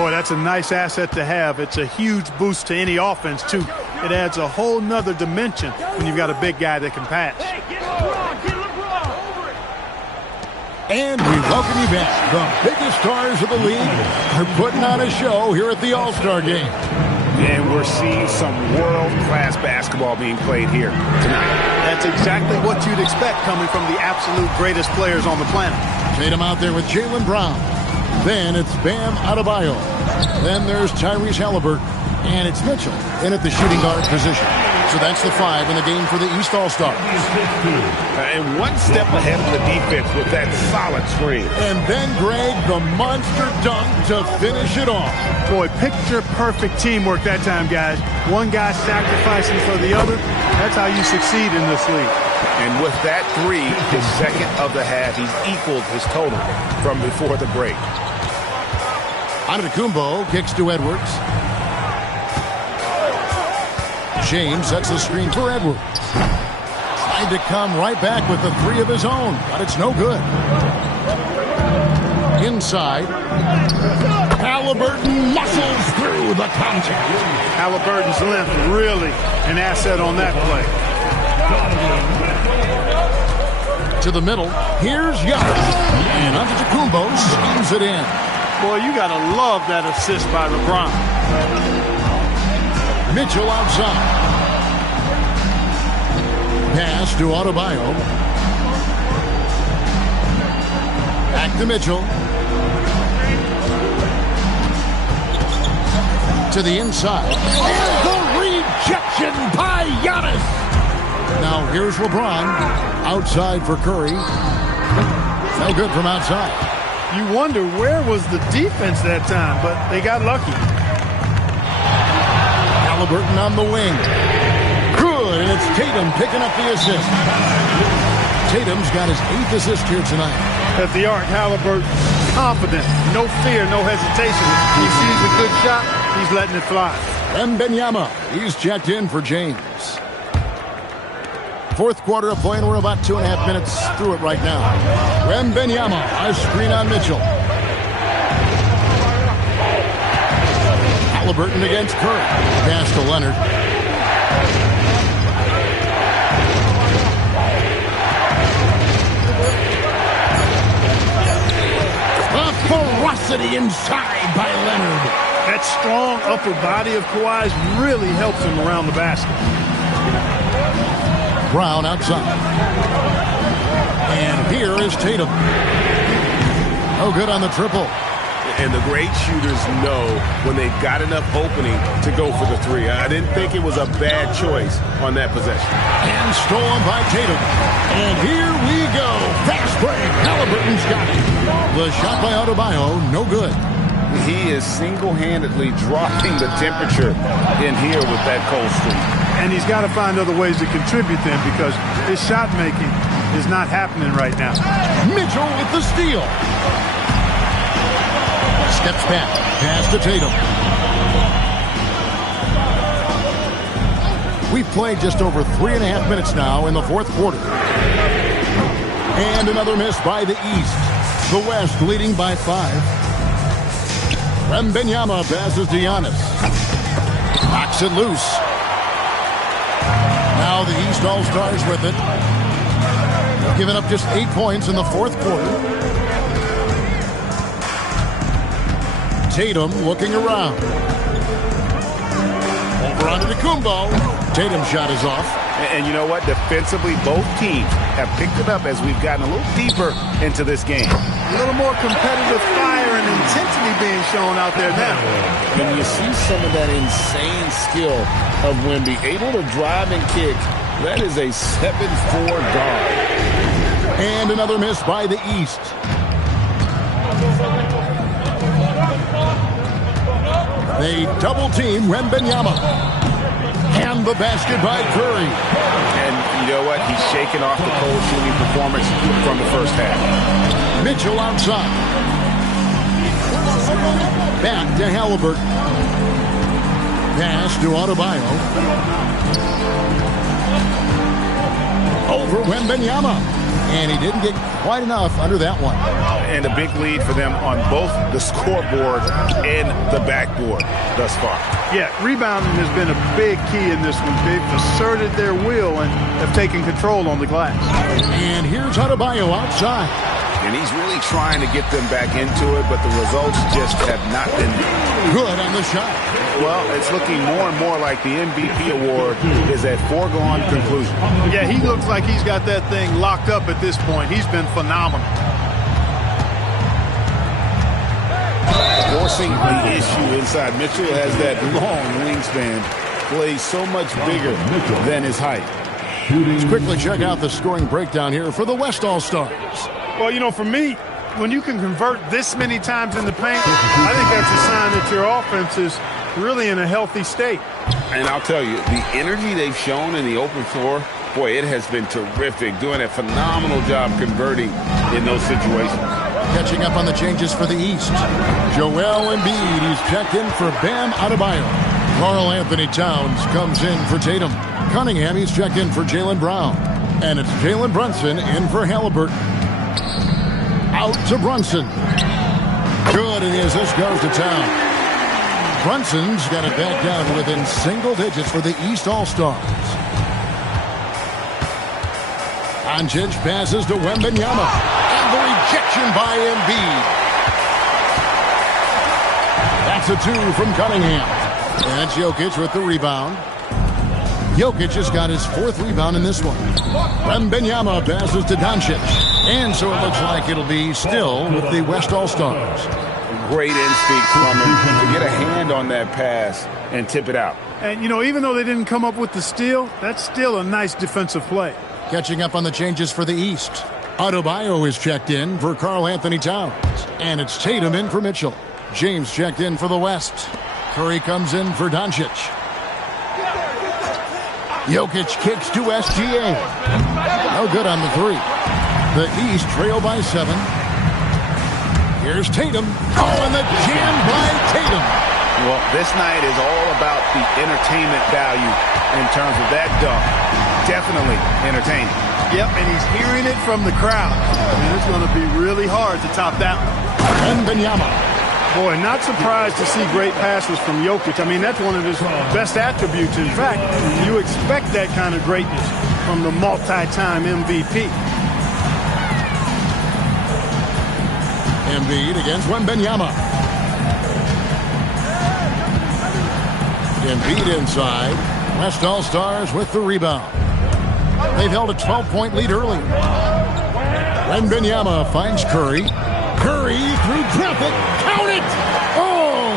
Boy, that's a nice asset to have. It's a huge boost to any offense, too. It adds a whole nother dimension when you've got a big guy that can pass. And we welcome you back. The biggest stars of the league are putting on a show here at the All-Star Game. And we're seeing some world-class basketball being played here tonight. That's exactly what you'd expect coming from the absolute greatest players on the planet. Tatum out there with Jaylen Brown. Then it's Bam Adebayo. Then there's Tyrese Halliburton. And it's Mitchell in at the shooting guard position. So that's the 5 in the game for the East All-Stars. And one step ahead of the defense with that solid screen. And then, Greg, the monster dunk to finish it off. Boy, picture-perfect teamwork that time, guys. One guy sacrificing for the other. That's how you succeed in this league. And with that 3, his second of the half, he's equaled his total from before the break. Antetokounmpo kicks to Edwards. James sets the screen for Edwards. Tried to come right back with the 3 of his own, but it's no good. Inside. Halliburton muscles through the contact. Halliburton's length really an asset on that play. To the middle. Here's Giannis. And Antetokounmpo schemes it in. Boy, you got to love that assist by LeBron. Mitchell outside. Pass to Adebayo. Back to Mitchell. To the inside. And the rejection by Giannis. Now here's LeBron. Outside for Curry. No good from outside. You wonder where was the defense that time, but they got lucky. Halliburton on the wing. Good, and it's Tatum picking up the assist. Tatum's got his 8th assist here tonight. At the arc, Halliburton, confident, no fear, no hesitation. He sees a good shot, he's letting it fly. Wembanyama, he's checked in for James. 4th quarter of play, and we're about 2.5 minutes through it right now. Wembanyama, a screen on Mitchell. Halliburton against Curry. Pass to Leonard. A ferocity inside by Leonard. That strong upper body of Kawhi's really helps him around the basket. Brown outside. And here is Tatum. Oh, good on the triple. And the great shooters know when they've got enough opening to go for the 3. I didn't think it was a bad choice on that possession. And stolen by Tatum. And here we go. Fast break. Halliburton's got it. The shot by Adebayo, no good. He is single-handedly dropping the temperature in here with that cold streak. And he's got to find other ways to contribute then, because his shot making is not happening right now. Mitchell with the steal. Steps back. Pass to Tatum. We've played just over 3.5 minutes now in the 4th quarter. And another miss by the East. The West leading by 5. Wembanyama passes to Giannis. Knocks it loose. Now the East All-Stars with it. Giving up just 8 points in the 4th quarter. Tatum looking around. Over onto Antetokounmpo. Tatum's shot is off. And you know what? Defensively, both teams have picked it up as we've gotten a little deeper into this game. A little more competitive fire and intensity being shown out there now. And you see some of that insane skill of Wemby, able to drive and kick. That is a 7'4" guard. And another miss by the East. They double team Wembanyama. And the basket by Curry. And you know what? He's shaking off the cold shooting performance from the first half. Mitchell outside. Back to Halliburton. Pass to Adebayo. over Wembanyama. And he didn't get quite enough under that one. And a big lead for them on both the scoreboard and the backboard thus far. Yeah, rebounding has been a big key in this one. They've asserted their will and have taken control on the glass. And here's Adebayo outside. And he's really trying to get them back into it, but the results just have not been good on the shot. Well, it's looking more and more like the MVP award is a foregone conclusion. Yeah, he looks like he's got that thing locked up at this point. He's been phenomenal. Forcing the issue inside. Mitchell has that long wingspan, plays so much bigger than his height. Let's quickly check out the scoring breakdown here for the West All-Stars. Well, you know, for me, when you can convert this many times in the paint, I think that's a sign that your offense is really in a healthy state. And I'll tell you, the energy they've shown in the open floor, boy, it has been terrific. Doing a phenomenal job converting in those situations. Catching up on the changes for the East. Joel Embiid, he's checked in for Bam Adebayo. Karl Anthony Towns comes in for Tatum. Cunningham, he's checked in for Jaylen Brown. And it's Jalen Brunson in for Halliburton. Out to Brunson. Good, and the assist goes to Towns. Brunson's got it back down to within single digits for the East All-Stars. Doncic passes to Wembanyama. And the rejection by Embiid. That's a two from Cunningham. And Jokic with the rebound. Jokic has got his fourth rebound in this one. Wembanyama passes to Doncic. And so it looks like it'll be still with the West All-Stars. Great instinct from him to get a hand on that pass and tip it out. And, you know, even though they didn't come up with the steal, that's still a nice defensive play. Catching up on the changes for the East. Adebayo is checked in for Karl Anthony Towns. And it's Tatum in for Mitchell. James checked in for the West. Curry comes in for Doncic. Jokic kicks to SGA. No good on the three. The East trail by 7. Here's Tatum. Oh, and the jam by Tatum. Well, this night is all about the entertainment value in terms of that dunk. Definitely entertaining. Yep, and he's hearing it from the crowd. And it's going to be really hard to top that one. Wembanyama. Boy, not surprised to see great passes from Jokic. I mean, that's one of his best attributes. In fact, you expect that kind of greatness from the multi-time MVP. Embiid against Wembanyama. Embiid inside. West All-Stars with the rebound. They've held a 12-point lead early. Wembanyama finds Curry. Curry through traffic. Count it! Oh!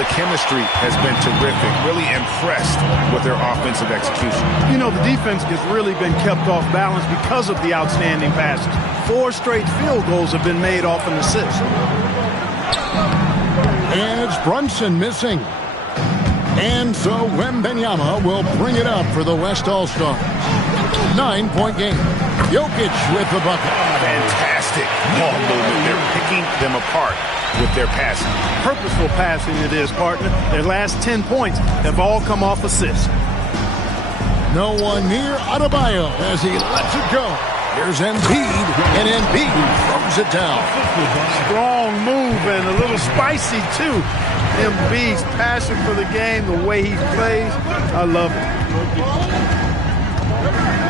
The chemistry has been terrific. Really impressed with their offensive execution. You know, the defense has really been kept off balance because of the outstanding passes. 4 straight field goals have been made off an assist. And it's Brunson missing. And so Wembanyama will bring it up for the West All-Stars. 9-point game. Jokic with the bucket. Fantastic ball movement. They're picking them apart with their passing. Purposeful passing it is, partner. Their last 10 points have all come off assists. No one near Adebayo as he lets it go. Here's Embiid, and Embiid throws it down. Strong move and a little spicy, too. Embiid's passion for the game, the way he plays, I love it.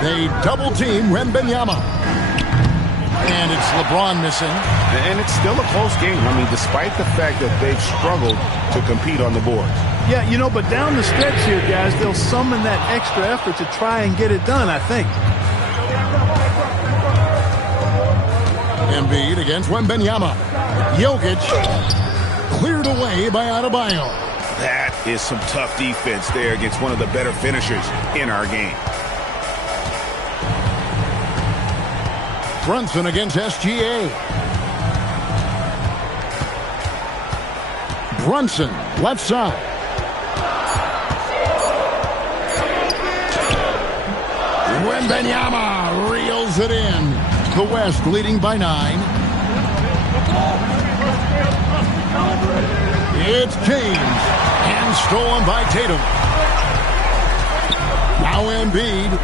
They double-team Wembanyama. And it's LeBron missing. And it's still a close game. I mean, despite the fact that they've struggled to compete on the board. Yeah, you know, but down the stretch here, guys, they'll summon that extra effort to try and get it done, I think. Embiid against Wembanyama. Jokic cleared away by Adebayo. That is some tough defense there against one of the better finishers in our game. Brunson against SGA. Brunson, left side. Wembanyama reels it in. The West leading by 9. It's James. And stolen by Tatum. Now Embiid.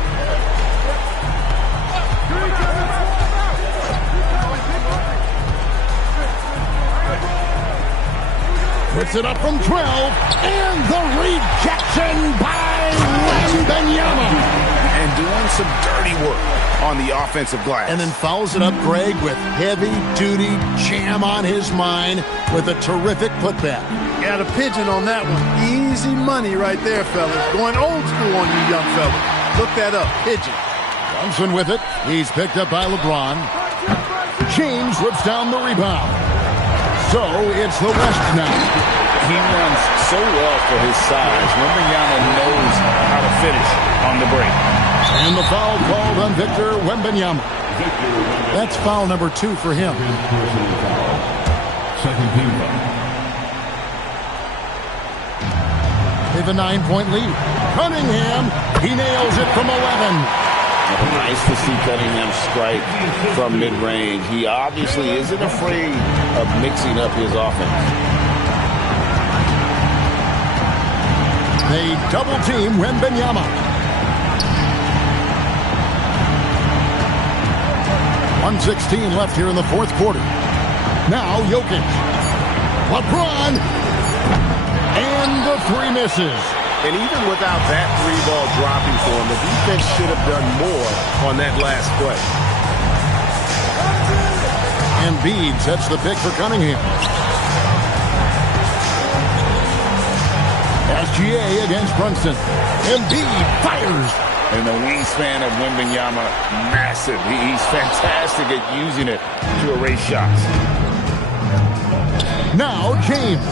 Puts it up from 12, and the rejection by Wembanyama. And doing some dirty work on the offensive glass. And then fouls it up, Greg, with heavy-duty jam on his mind with a terrific putback. Got a pigeon on that one. Easy money right there, fellas. Going old school on you young fellas. Look that up. Pigeon. Thompson with it. He's picked up by LeBron. James rips down the rebound. So it's the West now. He runs so well for his size. Wembanyama knows how to finish on the break. And the foul called on Victor Wembanyama. That's foul number 2 for him. Second team foul. They have a 9-point lead. Cunningham, he nails it from 11. Nice to see Cunningham strike from mid-range. He obviously isn't afraid of mixing up his offense. They double-team Wembanyama. 1:16 left here in the fourth quarter. Now Jokic. LeBron. And the 3 misses. And even without that 3-ball dropping for him, the defense should have done more on that last play. Embiid sets the pick for Cunningham. SGA against Brunson. Embiid fires. And the wingspan of Wembanyama, massive. He's fantastic at using it to erase shots. Now James.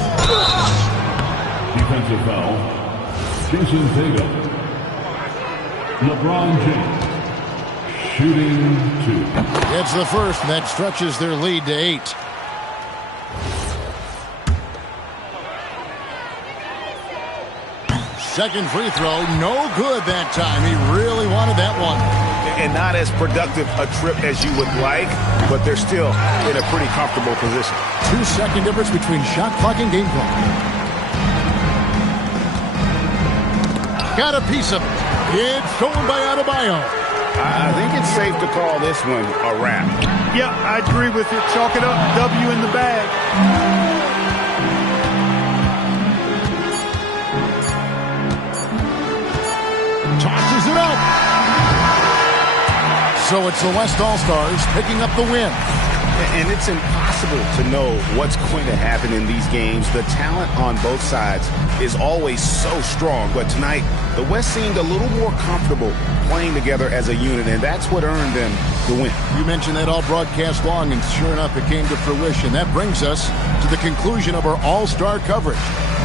Defensive foul. Jason Tatum. LeBron James. Shooting 2. It's the first that stretches their lead to 8. Second free throw, no good that time. He really wanted that one. And not as productive a trip as you would like, but they're still in a pretty comfortable position. 2-second difference between shot clock and game clock. Got a piece of it. It's stolen by Adebayo. I think it's safe to call this one a wrap. Yeah, I agree with you. Chalk it up. W in the bag. Tosses it up. So it's the West All-Stars picking up the win. And it's impossible to know what's going to happen in these games. The talent on both sides is always so strong. But tonight, the West seemed a little more comfortable playing together as a unit, and that's what earned them the win. You mentioned that all broadcast long, and sure enough, it came to fruition. That brings us to the conclusion of our All-Star coverage.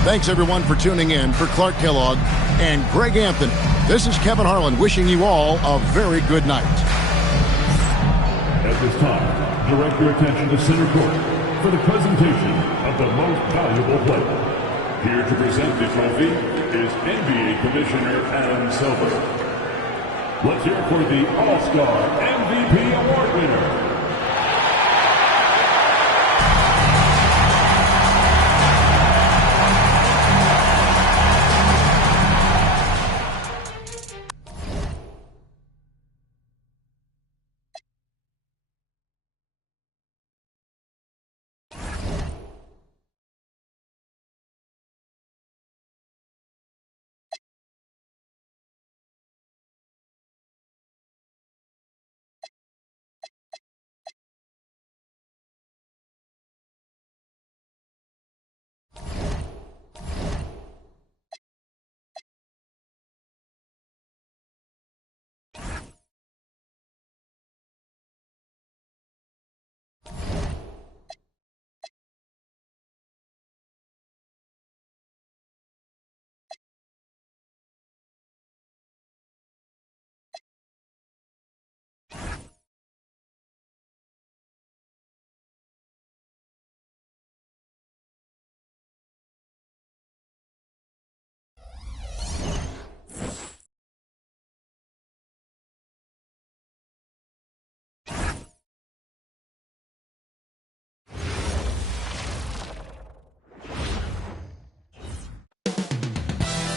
Thanks, everyone, for tuning in. For Clark Kellogg and Greg Anthony, this is Kevin Harlan wishing you all a very good night. At this time, direct your attention to center court for the presentation of the most valuable player. Here to present the trophy is NBA Commissioner Adam Silver. Let's hear it for the All-Star MVP Award winner.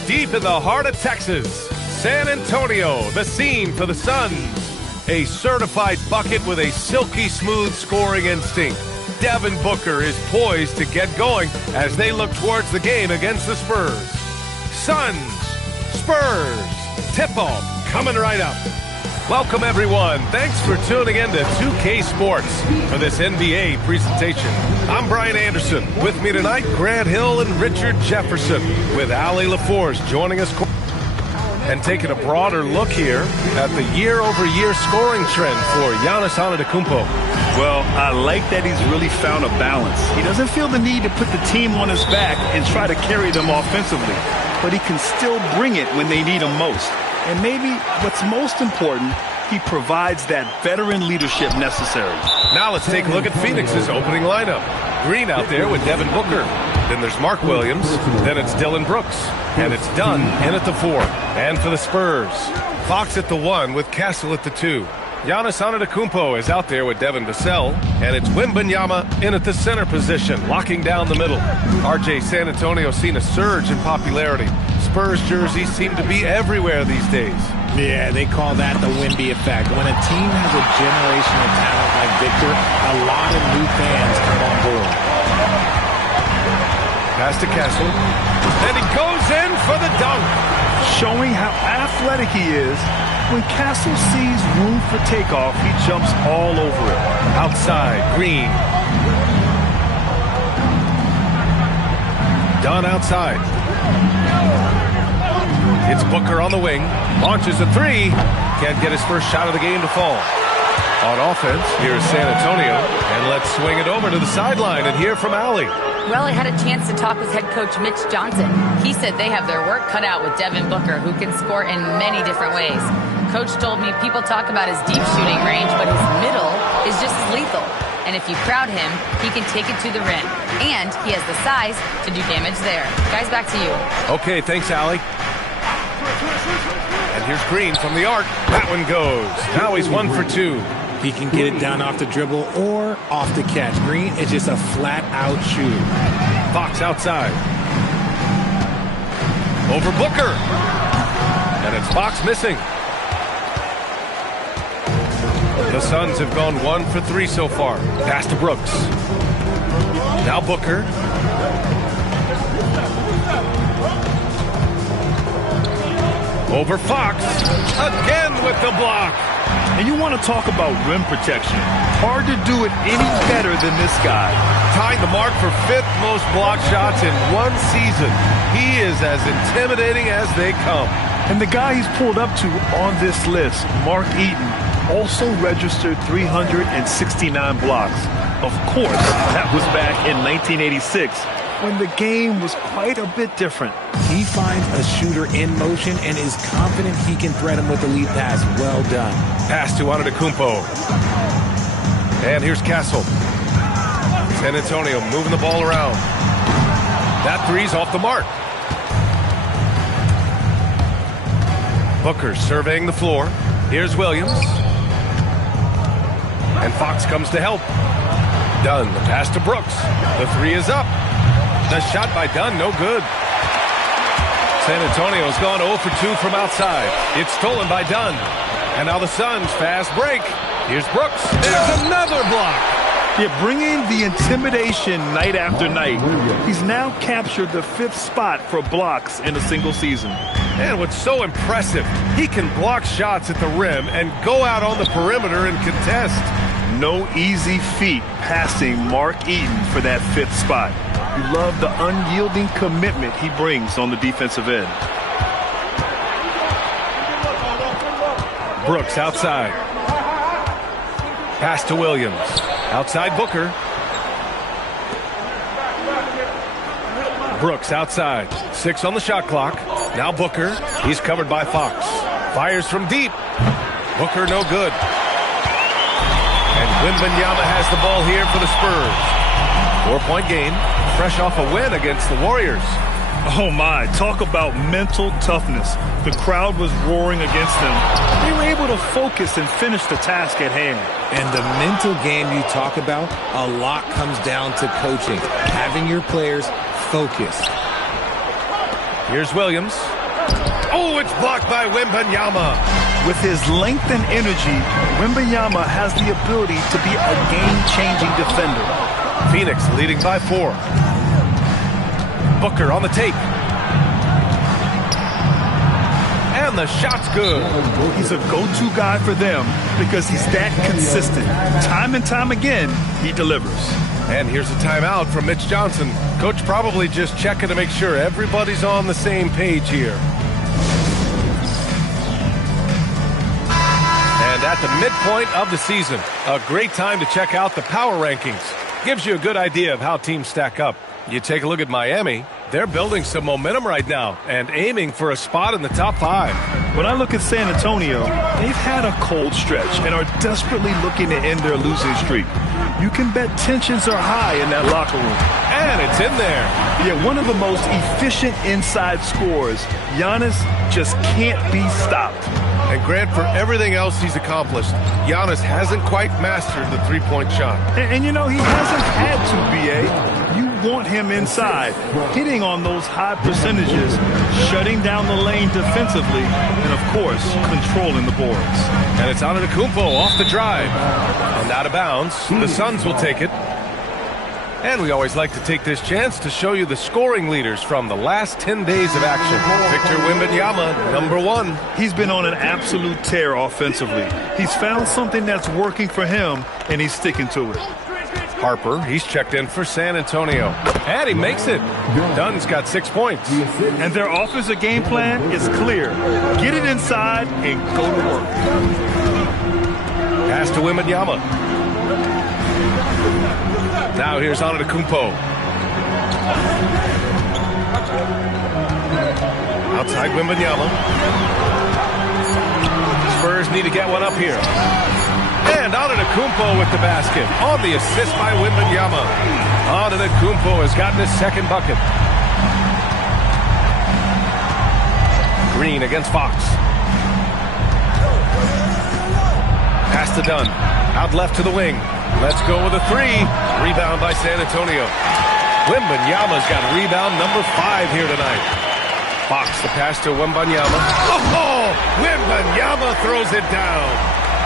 Deep in the heart of Texas, San Antonio, the scene for the Suns. A certified bucket with a silky smooth scoring instinct. Devin Booker is poised to get going as they look towards the game against the Spurs. Suns, Spurs, tip-off coming right up. Welcome, everyone. Thanks for tuning in to 2K Sports for this NBA presentation. I'm Brian Anderson. With me tonight, Grant Hill and Richard Jefferson, with Allie LaForce joining us and taking a broader look here at the year-over-year scoring trend for Giannis Antetokounmpo. Well, I like that he's really found a balance. He doesn't feel the need to put the team on his back and try to carry them offensively, but he can still bring it when they need him most. And maybe what's most important, he provides that veteran leadership necessary. Now let's take a look at Phoenix's opening lineup. Green out there with Devin Booker. Then there's Mark Williams. Then it's Dillon Brooks. And it's Dunn in at the 4. And for the Spurs, Fox at the 1 with Castle at the 2. Giannis Antetokounmpo is out there with Devin Vassell. And it's Wembanyama in at the center position, locking down the middle. RJ San Antonio's seen a surge in popularity. Spurs jerseys seem to be everywhere these days. Yeah, they call that the Wemby effect. When a team has a generational talent like Victor, a lot of new fans come on board. Pass to Castle. And he goes in for the dunk. Showing how athletic he is, when Castle sees room for takeoff, he jumps all over it. Outside, Green. Dunn outside. It's Booker on the wing. Launches a 3. Can't get his first shot of the game to fall. On offense, here's San Antonio. And let's swing it over to the sideline and hear from Allie. Well, I had a chance to talk with head coach Mitch Johnson. He said they have their work cut out with Devin Booker, who can score in many different ways. Coach told me people talk about his deep shooting range, but his middle is just as lethal. And if you crowd him, he can take it to the rim. And he has the size to do damage there. Guys, back to you. Okay, thanks, Allie. And here's Green from the arc. That one goes. Now he's 1 for 2. He can get it down off the dribble or off the catch. Green is just a flat-out shooter. Fox outside. Over Booker. And it's Fox missing. The Suns have gone 1 for 3 so far. Pass to Brooks. Now Booker. Over Fox. Again with the block. And you want to talk about rim protection. Hard to do it any better than this guy. Tying the mark for 5th most block shots in one season. He is as intimidating as they come. And the guy he's pulled up to on this list, Mark Eaton, also registered 369 blocks. Of course, that was back in 1986, when the game was quite a bit different. He finds a shooter in motion and is confident he can thread him with the lead pass. Well done. Pass to Antetokounmpo. And here's Castle. San Antonio moving the ball around. That 3's off the mark. Booker surveying the floor. Here's Williams. And Fox comes to help. Dunn, the pass to Brooks. The 3 is up. The shot by Dunn, no good. San Antonio's gone 0 for 2 from outside. It's stolen by Dunn. And now the Suns fast break. Here's Brooks. There's another block. Yeah, bringing the intimidation night after night. He's now captured the 5th spot for blocks in a single season. And what's so impressive, he can block shots at the rim and go out on the perimeter and contest. No easy feat passing Mark Eaton for that 5th spot. You love the unyielding commitment he brings on the defensive end. Brooks outside. Pass to Williams. Outside Booker. Brooks outside. 6 on the shot clock. Now Booker. He's covered by Fox. Fires from deep. Booker no good. And Wembanyama has the ball here for the Spurs. 4-point game. Fresh off a win against the Warriors. Oh my, talk about mental toughness. The crowd was roaring against them. They were able to focus and finish the task at hand. And the mental game you talk about, a lot comes down to coaching. Having your players focused. Here's Williams. Oh, it's blocked by Wembanyama. With his length and energy, Wembanyama has the ability to be a game-changing defender. Phoenix leading by 4. Booker on the take. And the shot's good. He's a go-to guy for them because he's that consistent. Time and time again, he delivers. And here's a timeout from Mitch Johnson. Coach probably just checking to make sure everybody's on the same page here. And at the midpoint of the season, a great time to check out the power rankings. Gives you a good idea of how teams stack up. You take a look at Miami. They're building some momentum right now and aiming for a spot in the top 5. When I look at San Antonio, they've had a cold stretch and are desperately looking to end their losing streak. You can bet tensions are high in that locker room. And it's in there. Yeah, one of the most efficient inside scorers. Giannis just can't be stopped. And Grant, for everything else he's accomplished, Giannis hasn't quite mastered the three-point shot. And you know, he hasn't had to, B.A. You want him inside, hitting on those high percentages, shutting down the lane defensively, and, of course, controlling the boards. And it's Antetokounmpo off the drive. And out of bounds. The Suns will take it. And we always like to take this chance to show you the scoring leaders from the last 10 days of action. Victor Wembanyama, number 1. He's been on an absolute tear offensively. He's found something that's working for him, and he's sticking to it. Harper, he's checked in for San Antonio. And he makes it. Dunn's got 6 points. And their offensive game plan is clear. Get it inside and go to work. Pass to Wembanyama. Now here's Antetokounmpo. Outside Wembanyama. Spurs need to get one up here. And Antetokounmpo with the basket on the assist by Wembanyama. Antetokounmpo has gotten his second bucket. Green against Fox. Pass to Dunn. Out left to the wing. Let's go with a 3. Rebound by San Antonio. Wembanyama's got rebound number 5 here tonight. Fox the pass to Wembanyama. Oh, Wembanyama throws it down.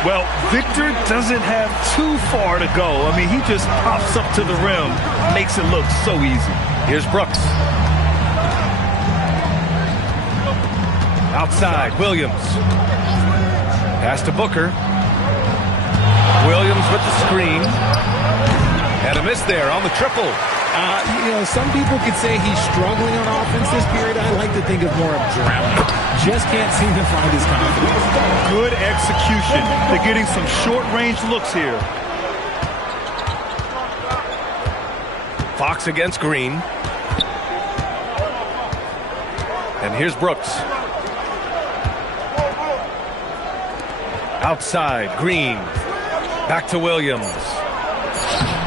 Well, Victor doesn't have too far to go. I mean, he just pops up to the rim, makes it look so easy. Here's Brooks. Outside, Williams. Pass to Booker. Williams with the screen. And a miss there on the triple. You know, some people could say he's struggling on offense this period. I like to think of more of drowning. Just can't seem to find his confidence. Good execution. They're getting some short-range looks here. Fox against Green. And here's Brooks. Outside, Green. Back to Williams.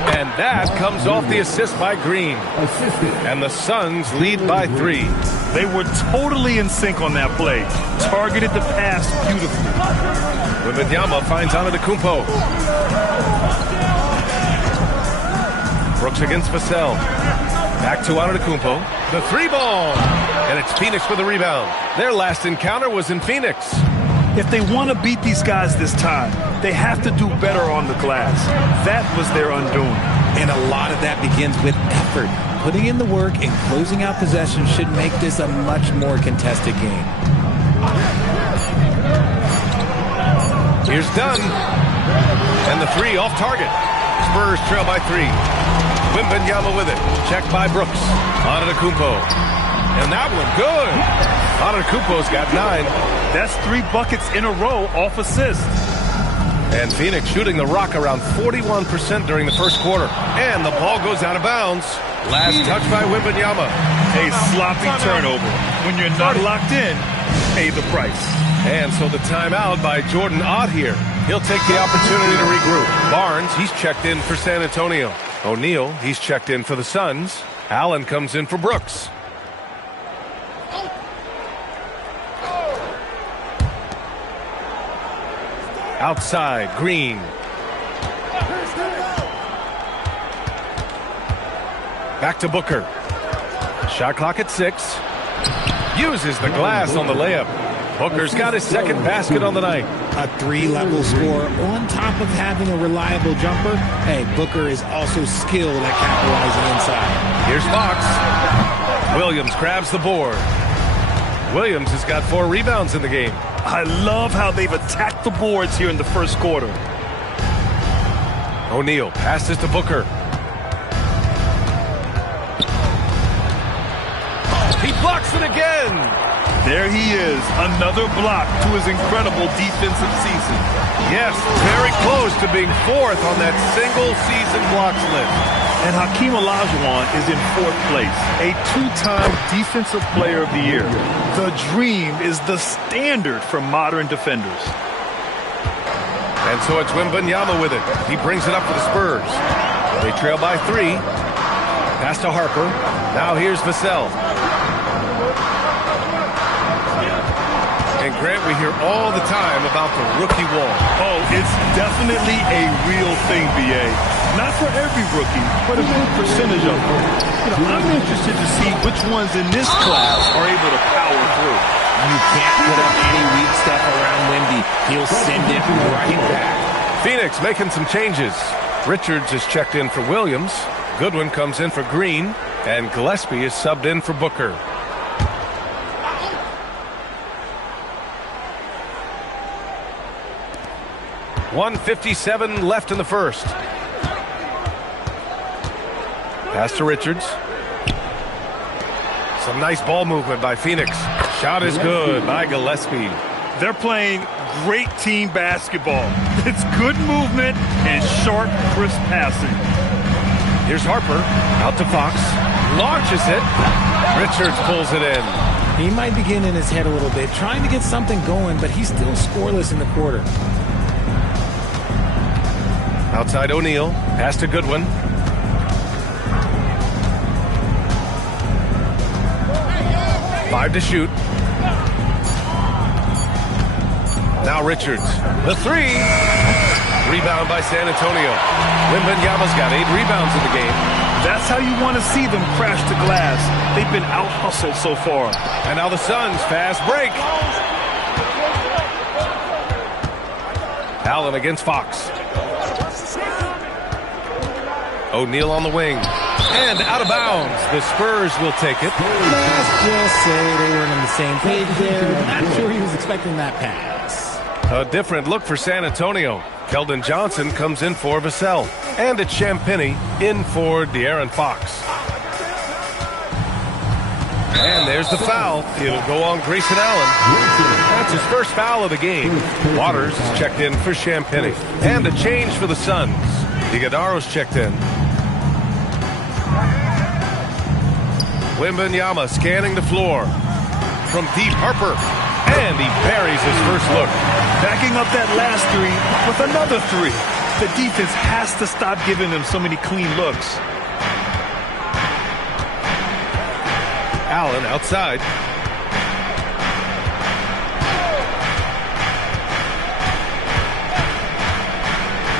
And that comes off the assist by Green. And the Suns lead by 3. They were totally in sync on that play. Targeted the pass beautifully. Wembanyama finds Antetokounmpo. Brooks against Vassell. Back to Antetokounmpo. The 3-ball. And it's Phoenix with the rebound. Their last encounter was in Phoenix. If they want to beat these guys this time, they have to do better on the glass. That was their undoing. And a lot of that begins with effort. Putting in the work and closing out possessions should make this a much more contested game. Here's Dunn. And the 3 off target. Spurs trail by 3. Wembanyama with it. Checked by Brooks. Antetokounmpo. And that one good. Antetokounmpo's got 9. That's 3 buckets in a row off assist. And Phoenix shooting the rock around 41% during the first quarter. And the ball goes out of bounds. Last touch by Wembanyama. A sloppy turnover. When you're not locked in, pay the price. And so the timeout by Jordan Ott here. He'll take the opportunity to regroup. Barnes, he's checked in for San Antonio. O'Neal, he's checked in for the Suns. Allen comes in for Brooks. Outside, Green. Back to Booker. Shot clock at 6. Uses the glass on the layup. Booker's got his second basket on the night. A 3-level score on top of having a reliable jumper. Hey, Booker is also skilled at capitalizing inside. Here's Fox. Williams grabs the board. Williams has got 4 rebounds in the game. I love how they've attacked the boards here in the first quarter. O'Neal passes to Booker. He blocks it again. There he is, another block to his incredible defensive season. Yes, very close to being 4th on that single-season blocks list. And Hakeem Olajuwon is in 4th place, a 2-time Defensive Player of the Year. The dream is the standard for modern defenders. And so it's Wembanyama with it. He brings it up for the Spurs. They trail by 3. Pass to Harper. Now here's Vassell. And Grant, we hear all the time about the rookie wall. Oh, it's definitely a real thing, B.A. Not for every rookie, but a good percentage of them. I'm interested to see which ones in this class are able to power through. You can't put up any weak stuff around Wemby. He'll send it right back. Phoenix making some changes. Richards is checked in for Williams. Goodwin comes in for Green. And Gillespie is subbed in for Booker. .157 left in the first. Pass to Richards. Some nice ball movement by Phoenix. Shot is good by Gillespie. They're playing great team basketball. It's good movement and sharp, crisp passing. Here's Harper. Out to Fox. Launches it. Richards pulls it in. He might be getting in his head a little bit, trying to get something going, but he's still scoreless in the quarter. Outside O'Neal. Pass to Goodwin. Five to shoot. Now Richards. The 3. Rebound by San Antonio. Wembanyama's got 8 rebounds in the game. That's how you want to see them crash the glass. They've been out-hustled so far. And now the Suns fast break. Allen against Fox. O'Neal on the wing. And out of bounds. The Spurs will take it. Let's just say they weren't on the same page there. Not sure he was expecting that pass. A different look for San Antonio. Keldon Johnson comes in for Vassell. And it's Champagnie in for De'Aaron Fox. And there's the foul. It'll go on Grayson Allen. That's his first foul of the game. Waters is checked in for Champagnie. And a change for the Suns. Iguodala's checked in. Wembanyama scanning the floor. From deep, Harper. And he buries his first look. Backing up that last 3 with another 3. The defense has to stop giving them so many clean looks. Allen outside.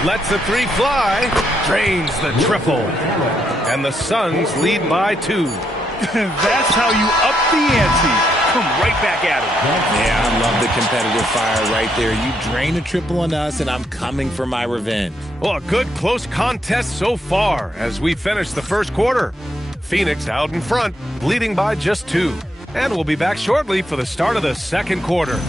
Lets the 3 fly. Drains the triple. And the Suns lead by 2. That's how you up the ante. Come right back at him. Yeah, I love the competitive fire right there. You drain a triple on us, and I'm coming for my revenge. Well, a good close contest so far as we finish the first quarter. Phoenix out in front, leading by just 2. And we'll be back shortly for the start of the second quarter.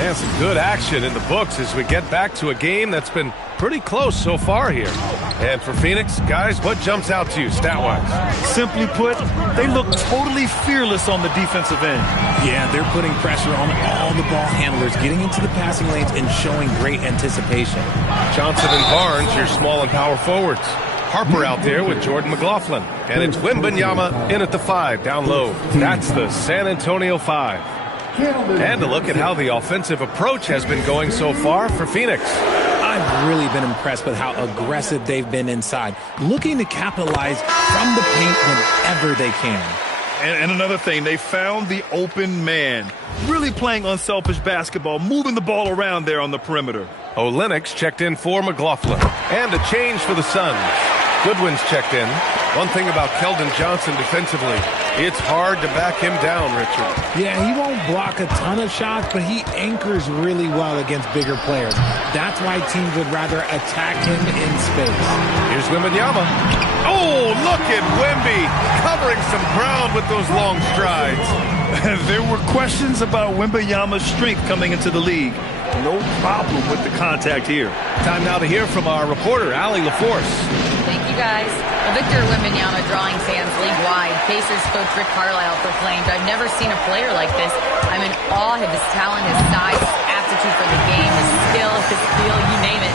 And some good action in the books as we get back to a game that's been pretty close so far here. And for Phoenix, guys, what jumps out to you stat-wise? Simply put, they look totally fearless on the defensive end. Yeah, they're putting pressure on all the ball handlers, getting into the passing lanes and showing great anticipation. Johnson and Barnes, your small and power forwards. Harper out there with Jordan McLaughlin. And it's Wembanyama in at the 5, down low. That's the San Antonio 5. And a look at how the offensive approach has been going so far for Phoenix. I've really been impressed with how aggressive they've been inside, looking to capitalize from the paint whenever they can. And another thing, they found the open man. Really playing unselfish basketball, moving the ball around there on the perimeter. Olynyk checked in for McLaughlin. And a change for the Suns. Goodwin's checked in. One thing about Keldon Johnson defensively, it's hard to back him down, Richard. Yeah, he won't block a ton of shots, but he anchors really well against bigger players. That's why teams would rather attack him in space. Here's Wembanyama. Oh, look at Wemby covering some ground with those long strides. There were questions about Wembanyama's strength coming into the league. No problem with the contact here. Time now to hear from our reporter, Allie LaForce. Thank you, guys. Victor Wembanyama drawing fans league-wide. Pacers coach Rick Carlisle proclaimed, "I've never seen a player like this. I'm in awe of his talent, his size, his aptitude for the game, his skill, his feel, you name it."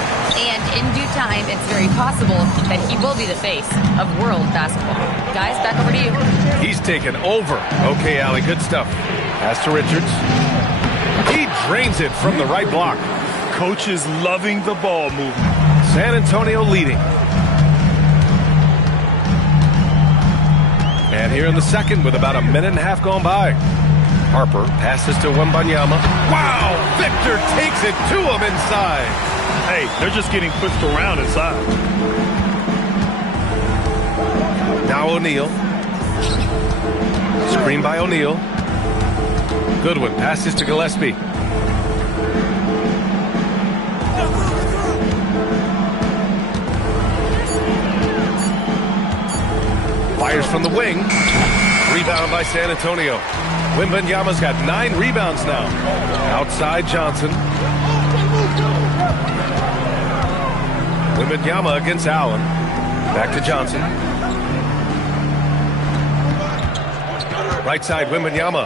And in due time, it's very possible that he will be the face of world basketball. Guys, back over to you. He's taken over. Okay, Allie, good stuff. Pass to Richards. He drains it from the right block. Coach is loving the ball movement. San Antonio leading. And here in the second with about a minute and a half gone by. Harper passes to Wembanyama. Wow! Victor takes it to him inside. Hey, they're just getting pushed around inside. Now O'Neal. Screen by O'Neal. Goodwin passes to Gillespie. Fires from the wing. Rebound by San Antonio. Wembanyama's got 9 rebounds now. Outside Johnson. Wembanyama against Allen. Back to Johnson. Right side Wembanyama.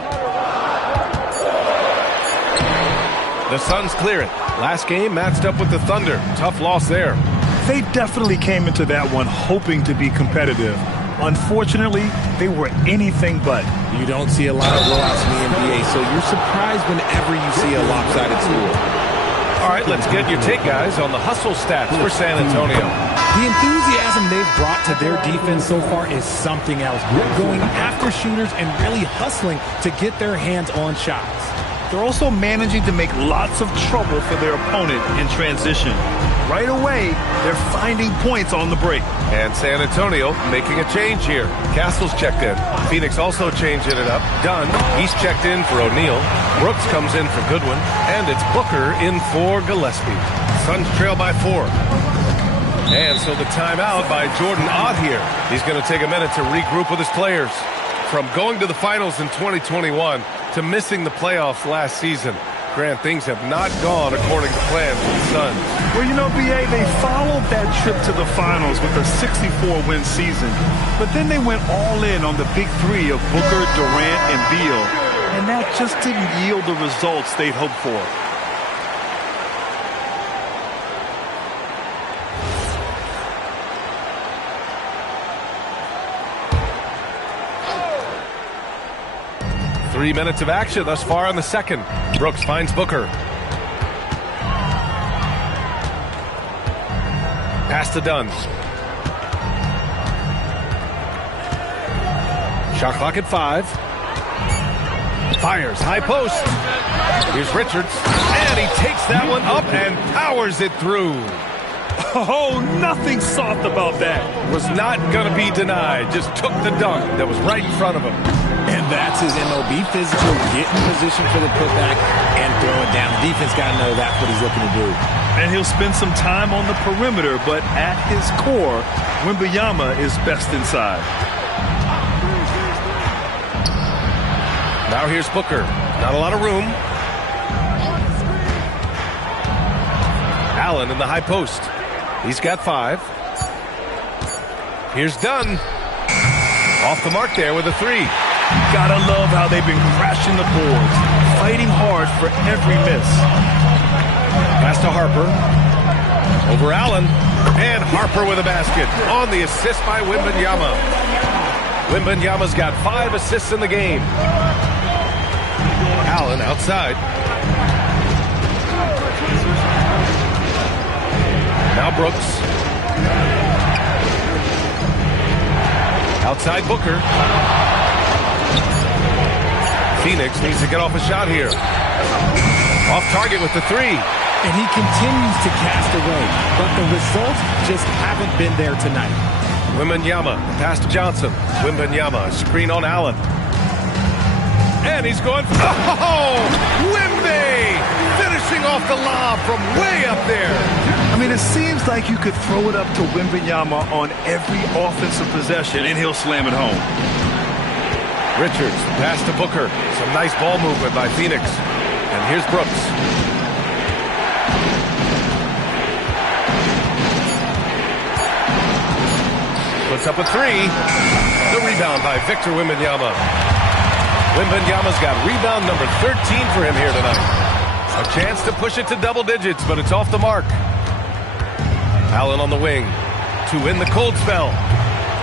The Suns clear it. Last game matched up with the Thunder. Tough loss there. They definitely came into that one hoping to be competitive. Unfortunately, they were anything but. You don't see a lot of blowouts in the NBA, so you're surprised whenever you see a lopsided score. All right, let's get your take, guys, on the hustle stats for San Antonio. The enthusiasm they've brought to their defense so far is something else. Going after shooters and really hustling to get their hands on shots. They're also managing to make lots of trouble for their opponent in transition. Right away, they're finding points on the break. And San Antonio making a change here. Castle's checked in. Phoenix also changing it up. Dunn, he's checked in for O'Neal. Brooks comes in for Goodwin. And it's Booker in for Gillespie. Suns trail by 4. And so the timeout by Jordan Ott here. He's going to take a minute to regroup with his players. From going to the finals in 2021 to missing the playoffs last season, Grant, things have not gone according to plan for the Suns. Well, you know, B.A., they followed that trip to the finals with a 64-win season. But then they went all in on the big three of Booker, Durant, and Beal. And that just didn't yield the results they'd hoped for. Three minutes of action thus far in the second. Brooks finds Booker. Pass to Dunn. Shot clock at 5. Fires, high post. Here's Richards. And he takes that one up and powers it through. Oh, nothing soft about that. Was not going to be denied. Just took the dunk that was right in front of him. And that's his MO. Be physical, get in position for the putback, and throw it down. The defense got to know that's what he's looking to do. And he'll spend some time on the perimeter, but at his core, Wembanyama is best inside. Now here's Booker. Not a lot of room. Allen in the high post. He's got 5. Here's Dunn. Off the mark there with a 3. Gotta love how they've been crashing the boards, fighting hard for every miss. Pass to Harper. Over Allen. And Harper with a basket on the assist by Wembanyama. Wembanyama's got 5 assists in the game. Allen outside. Now Brooks. Outside Booker. Phoenix needs to get off a shot here. Off target with the 3. and he continues to cast away, but the results just haven't been there tonight. Wembanyama, pass to Johnson. Wembanyama, screen on Allen. And he's going, oh, Wemby finishing off the lob from way up there. I mean, it seems like you could throw it up to Wembanyama on every offensive possession, and he'll slam it home. Richards, pass to Booker. Some nice ball movement by Phoenix. And here's Brooks. Puts up a three. The rebound by Victor Wembanyama. Wembanyama's got rebound number 13 for him here tonight. A chance to push it to double digits, but it's off the mark. Allen on the wing to win the cold spell.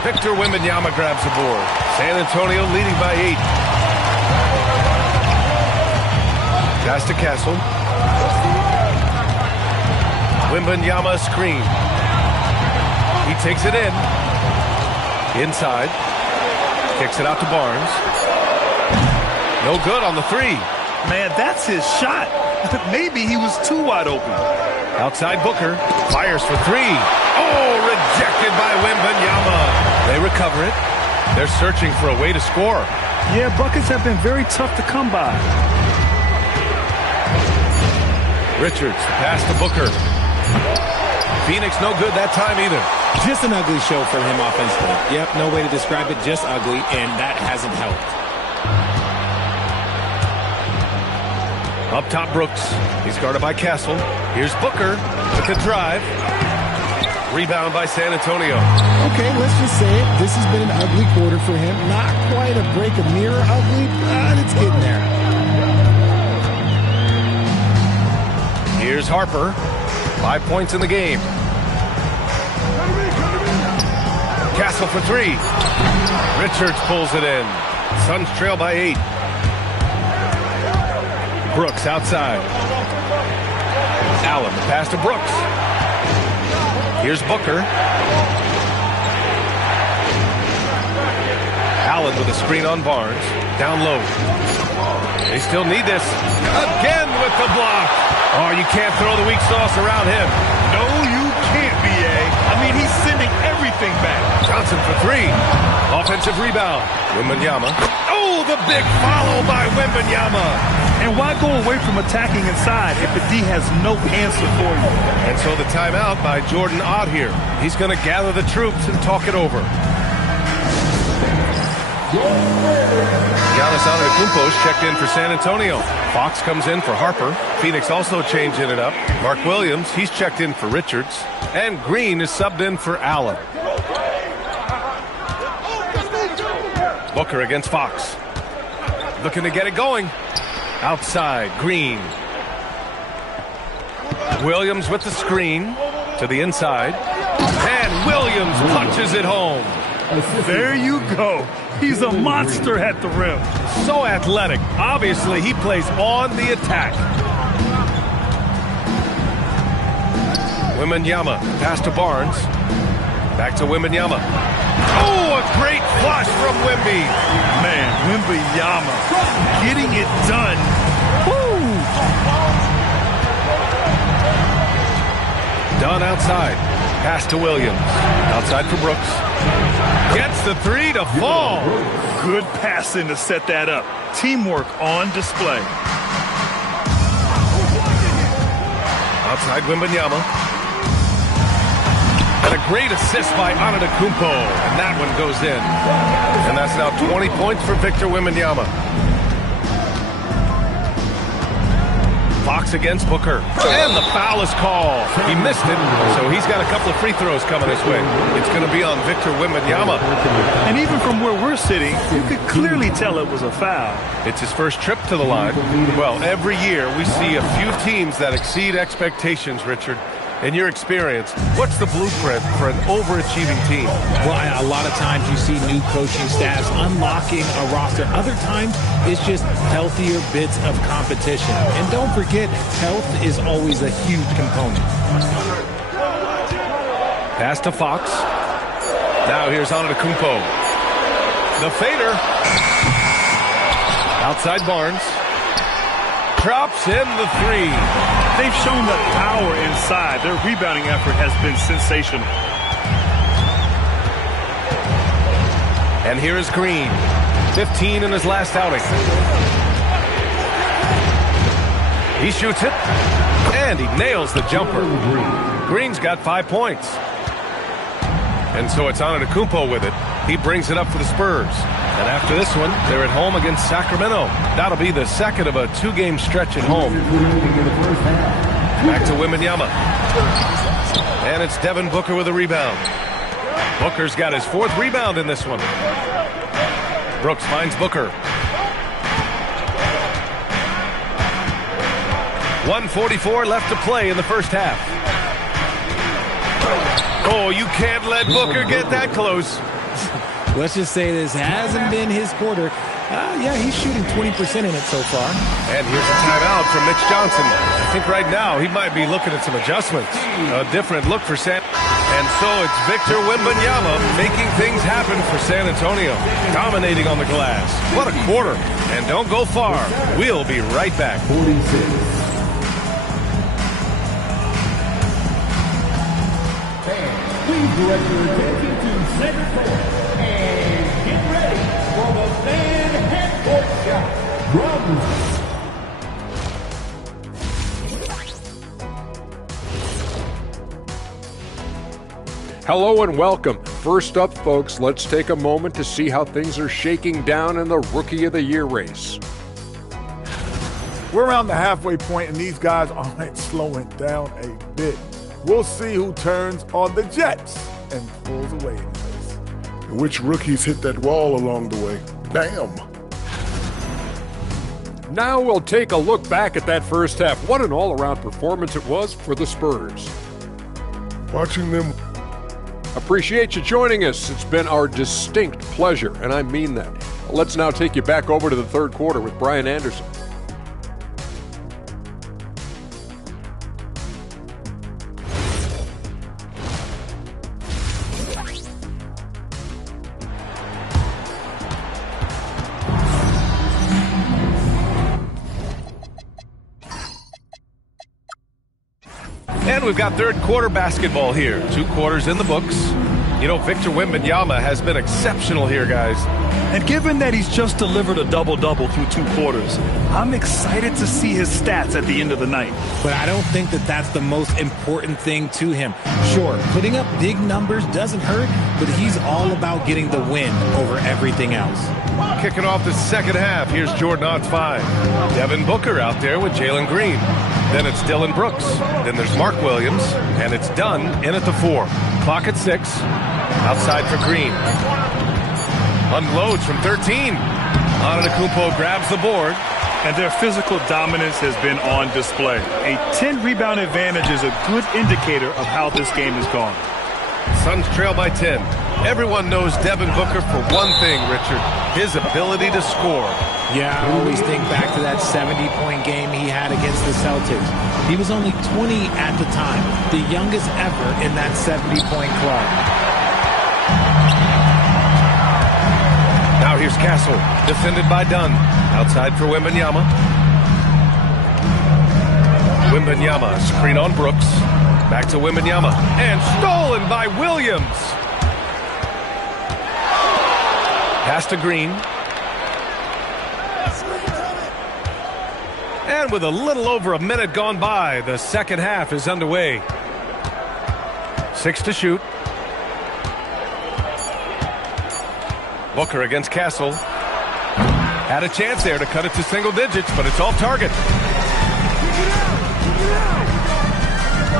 Victor Wembanyama grabs the board. San Antonio leading by 8. Pass to Castle. Wembanyama screen. He takes it in. Inside. Kicks it out to Barnes. No good on the three. Man, that's his shot. Maybe he was too wide open. Outside Booker. Fires for three. Oh, rejected by Wembanyama. They recover it. They're searching for a way to score. Yeah, buckets have been very tough to come by. Richards, pass to Booker. Phoenix no good that time either. Just an ugly show for him offensively. Yep, no way to describe it, just ugly, and that hasn't helped. Up top, Brooks. He's guarded by Castle. Here's Booker with the drive. Rebound by San Antonio. Okay, let's just say it. This has been an ugly quarter for him. Not quite a break a mirror ugly, but it's getting there. Here's Harper. 5 points in the game. Castle for three. Richards pulls it in. Suns trail by 8. Brooks outside. Allen, the pass to Brooks. Here's Booker. Allen with a screen on Barnes. Down low. They still need this. Again with the block. Oh, you can't throw the weak sauce around him. No, you can't, B.A. I mean, he's sending everything back. Johnson for three. Offensive rebound. Wembanyama. Oh, the big follow by Wembanyama. And why go away from attacking inside if the D has no answer for you? And so the timeout by Jordan Ott here. He's going to gather the troops and talk it over. Giannis Antetokounmpo checked in for San Antonio. Fox comes in for Harper. Phoenix also changing it up. Mark Williams, he's checked in for Richards. And Green is subbed in for Allen. Booker against Fox. Looking to get it going. Outside, Green. Williams with the screen to the inside. And Williams punches it home. There you go. He's a monster at the rim. So athletic. Obviously, he plays on the attack. Wembanyama, pass to Barnes. Back to Wembanyama. Oh, a great flush from Wemby. Man, Wembanyama getting it done. Woo! Done outside. Pass to Williams. Outside for Brooks. Gets the three to fall. Good passing to set that up. Teamwork on display. Outside Wembanyama. And a great assist by Antetokounmpo. And that one goes in. And that's now 20 points for Victor Wembanyama. Fox against Booker. And the foul is called. He missed it, so he's got a couple of free throws coming his way. It's going to be on Victor Wembanyama. And even from where we're sitting, you could clearly tell it was a foul. It's his first trip to the line. Well, every year we see a few teams that exceed expectations, Richard. In your experience, what's the blueprint for an overachieving team? Well, a lot of times you see new coaching staffs unlocking a roster. Other times it's just healthier bits of competition. And don't forget, health is always a huge component. Pass to Fox. Now here's Antetokounmpo. The fader. Outside Barnes. Drops in the three. They've shown the power inside. Their rebounding effort has been sensational. And here is Green. 15 in his last outing. He shoots it, and he nails the jumper. Green's got 5 points. And so it's Antetokounmpo with it. He brings it up for the Spurs. And after this one, they're at home against Sacramento. That'll be the second of a 2-game stretch at home. Back to Wembanyama. And it's Devin Booker with a rebound. Booker's got his 4th rebound in this one. Brooks finds Booker. 1:44 left to play in the first half. Oh, you can't let Booker get that close. Let's just say this hasn't been his quarter. Yeah, he's shooting 20% in it so far. And here's a timeout from Mitch Johnson. I think right now he might be looking at some adjustments. A different look for San. And so it's Victor Wembanyama making things happen for San Antonio. Dominating on the glass. What a quarter. And don't go far. We'll be right back. 46. Please direct your attention to center court and get ready for the fan half-court shot. Hello and welcome. First up, folks, let's take a moment to see how things are shaking down in the Rookie of the Year race. We're around the halfway point, and these guys aren't slowing down a bit. We'll see who turns on the Jets and pulls away in this. Which rookies hit that wall along the way? Bam! Now we'll take a look back at that first half. What an all-around performance it was for the Spurs. Watching them. Appreciate you joining us. It's been our distinct pleasure, and I mean that. Let's now take you back over to the third quarter with Brian Anderson. And we've got third quarter basketball here. 2 quarters in the books. You know, Victor Wembanyama has been exceptional here, guys. And given that he's just delivered a double-double through 2 quarters, I'm excited to see his stats at the end of the night. But I don't think that that's the most important thing to him. Sure, putting up big numbers doesn't hurt, but he's all about getting the win over everything else. Kicking off the second half, here's Jordan on 5. Devin Booker out there with Jalen Green. Then it's Dylan Brooks. Then there's Mark Williams. And it's Dunn in at the 4. Clock at 6. Outside for Green. Unloads from 13. Antetokounmpo grabs the board. And their physical dominance has been on display. A 10-rebound advantage is a good indicator of how this game has gone. Suns trail by 10. Everyone knows Devin Booker for one thing, Richard, his ability to score. Yeah, I always think back to that 70-point game he had against the Celtics. He was only 20 at the time, the youngest ever in that 70-point club. Now here's Castle, defended by Dunn. Outside for Wembanyama. Wembanyama, screen on Brooks. Back to Wembanyama, and stolen by Williams. Pass to Green. And with a little over a minute gone by, the second half is underway. 6 to shoot. Booker against Castle. Had a chance there to cut it to single digits, but it's off target.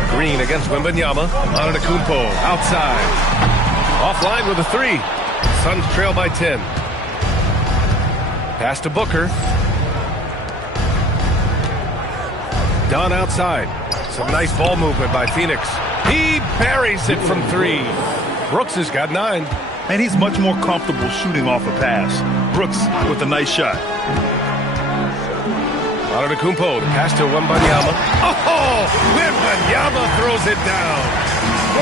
Green against Wembanyama. Antetokounmpo outside. Offline with a 3. Suns trail by 10. Pass to Booker. Dunn outside. Some nice ball movement by Phoenix. He buries it from 3. Brooks has got 9. And he's much more comfortable shooting off a pass. Brooks with a nice shot. Antetokounmpo, the pass to Wembanyama. Oh, Wembanyama throws it down.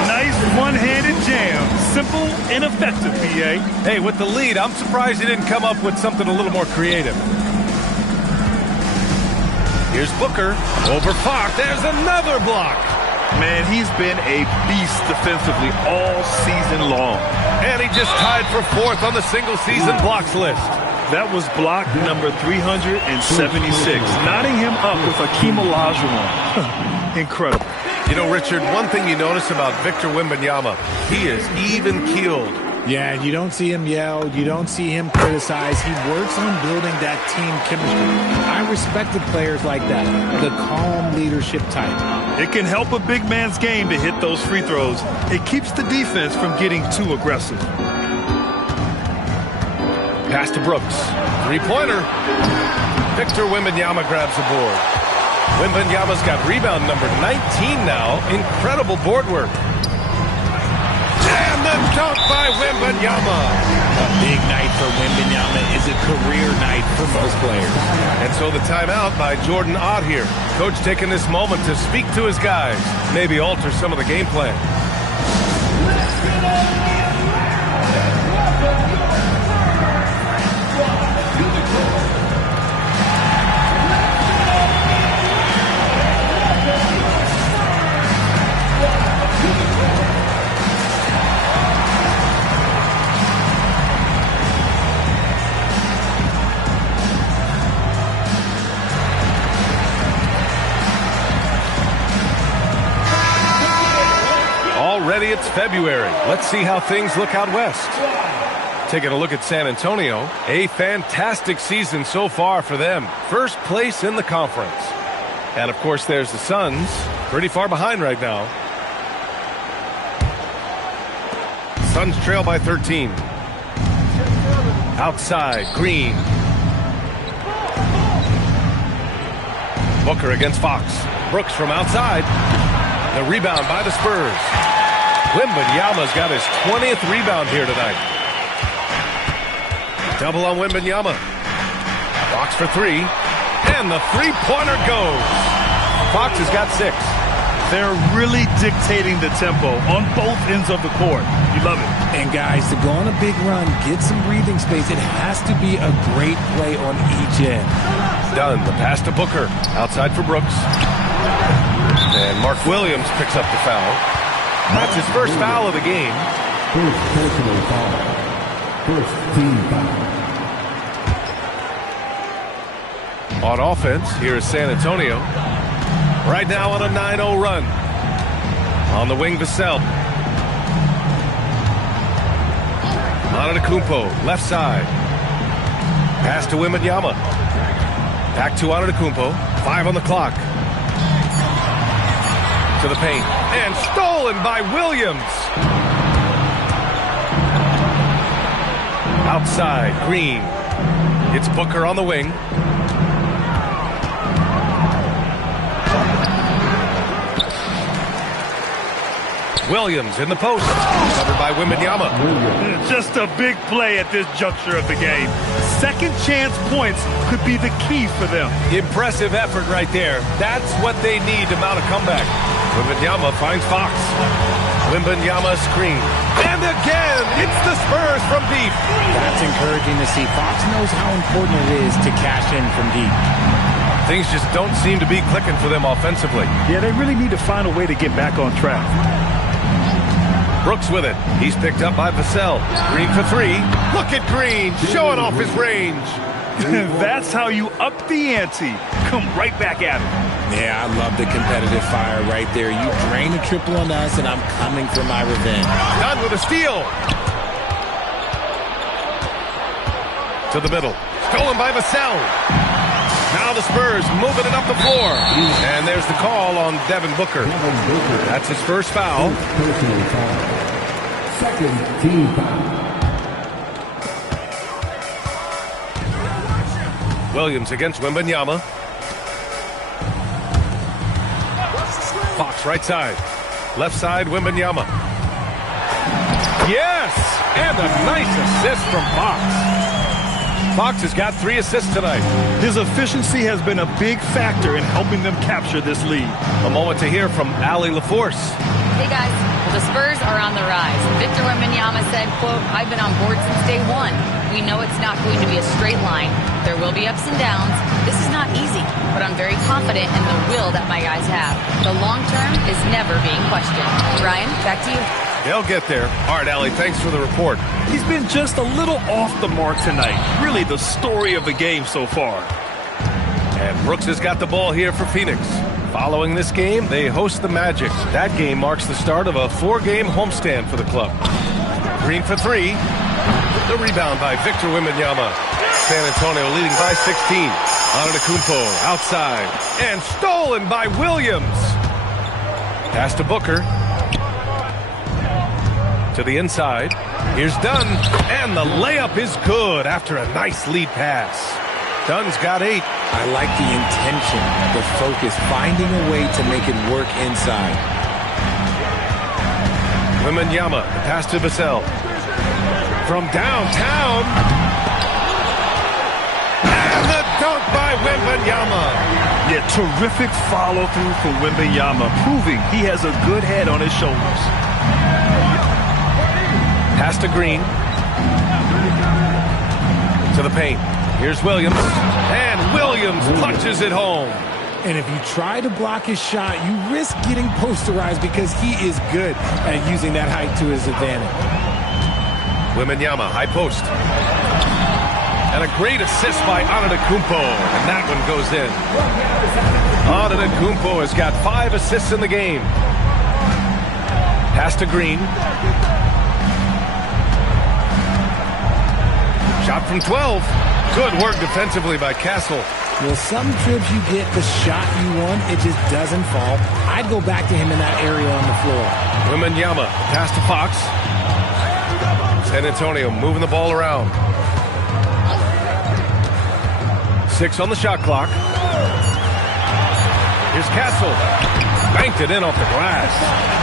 Nice one-handed jam. Simple and effective, B.A. Hey, with the lead, I'm surprised he didn't come up with something a little more creative. Here's Booker. Over Fox. There's another block. Man, he's been a beast defensively all season long. And he just tied for 4th on the single-season blocks list. That was block number 376. Knotting him up with Akeem Olajuwon. Incredible. You know, Richard, one thing you notice about Victor Wembanyama, he is even-keeled. Yeah, you don't see him yell. You don't see him criticize. He works on building that team chemistry. I respected players like that, the calm leadership type. It can help a big man's game to hit those free throws. It keeps the defense from getting too aggressive. Pass to Brooks. Three-pointer. Victor Wembanyama grabs the board. Wembanyama's got rebound number 19 now. Incredible board work. And the dunk by Wembanyama. A big night for Wembanyama is a career night for most players. And so the timeout by Jordan Ott here. Coach taking this moment to speak to his guys. Maybe alter some of the game plan. Already it's February. Let's see how things look out west. Taking a look at San Antonio. A fantastic season so far for them. First place in the conference. And of course there's the Suns. Pretty far behind right now. Suns trail by 13. Outside, Green. Booker against Fox. Brooks from outside. The rebound by the Spurs. Wembanyama's got his 20th rebound here tonight. Double on Wembanyama. Fox for 3. And the three-pointer goes. Fox has got 6. They're really dictating the tempo on both ends of the court. You love it. And guys, to go on a big run, get some breathing space, it has to be a great play on each end. Done. The pass to Booker. Outside for Brooks. And Mark Williams picks up the foul. That's his first foul of the game. First personal foul. First team foul. On offense, here is San Antonio. Right now on a 9-0 run. On the wing, Vassell. Antetokounmpo, left side. Pass to Wembanyama. Back to Antetokounmpo. 5 on the clock. To the paint. And stolen by Williams. Outside, Green. It's Booker on the wing. Williams in the post. Covered by Wembanyama. Just a big play at this juncture of the game. Second chance points could be the key for them. Impressive effort right there. That's what they need to mount a comeback. Wembanyama finds Fox. Wembanyama screen. And again, it's the Spurs from deep. That's encouraging to see. Fox knows how important it is to cash in from deep. Things just don't seem to be clicking for them offensively. Yeah, they really need to find a way to get back on track. Brooks with it. He's picked up by Vassell. Green for 3. Look at Green showing off his range. That's how you up the ante. Come right back at it. Yeah, I love the competitive fire right there. You drain a triple on us, and I'm coming for my revenge. Done with a steal. To the middle. Stolen by Vassell. Now the Spurs moving it up the floor. And there's the call on Devin Booker. That's his first foul. Personal foul. Second team foul. Williams against Wembanyama. Fox right side. Left side, Wembanyama. Yes! And a nice assist from Fox. Fox has got 3 assists tonight. His efficiency has been a big factor in helping them capture this lead. A moment to hear from Allie LaForce. Hey, guys. The Spurs are on the rise. Victor Wembanyama said, quote, "I've been on board since day one. We know it's not going to be a straight line. There will be ups and downs. This is not easy, but I'm very confident in the will that my guys have. The long term is never being questioned." Ryan, back to you. They'll get there. All right, Allie, thanks for the report. He's been just a little off the mark tonight. Really the story of the game so far. And Brooks has got the ball here for Phoenix. Following this game, they host the Magic. That game marks the start of a 4-game homestand for the club. Green for 3. The rebound by Victor Wembanyama. San Antonio leading by 16. Antetokounmpo outside. And stolen by Williams. Pass to Booker. To the inside. Here's Dunn. And the layup is good after a nice lead pass. Dunn's got 8. I like the intention, the focus, finding a way to make it work inside. Wembanyama, the pass to Vassell. From downtown. And the dunk by Wembanyama. Yeah, terrific follow-through for Wembanyama, proving he has a good head on his shoulders. Pass to Green. To the paint. Here's Williams. And Williams punches it home. And if you try to block his shot, you risk getting posterized because he is good at using that height to his advantage. Wembanyama, high post. And a great assist by Antetokounmpo. And that one goes in. Antetokounmpo has got 5 assists in the game. Pass to Green. Shot from 12. Good work defensively by Castle. Well, some trips you get the shot you want, it just doesn't fall. I'd go back to him in that area on the floor. Wembanyama, pass to Fox. San Antonio moving the ball around. 6 on the shot clock. Here's Castle. Banked it in off the glass.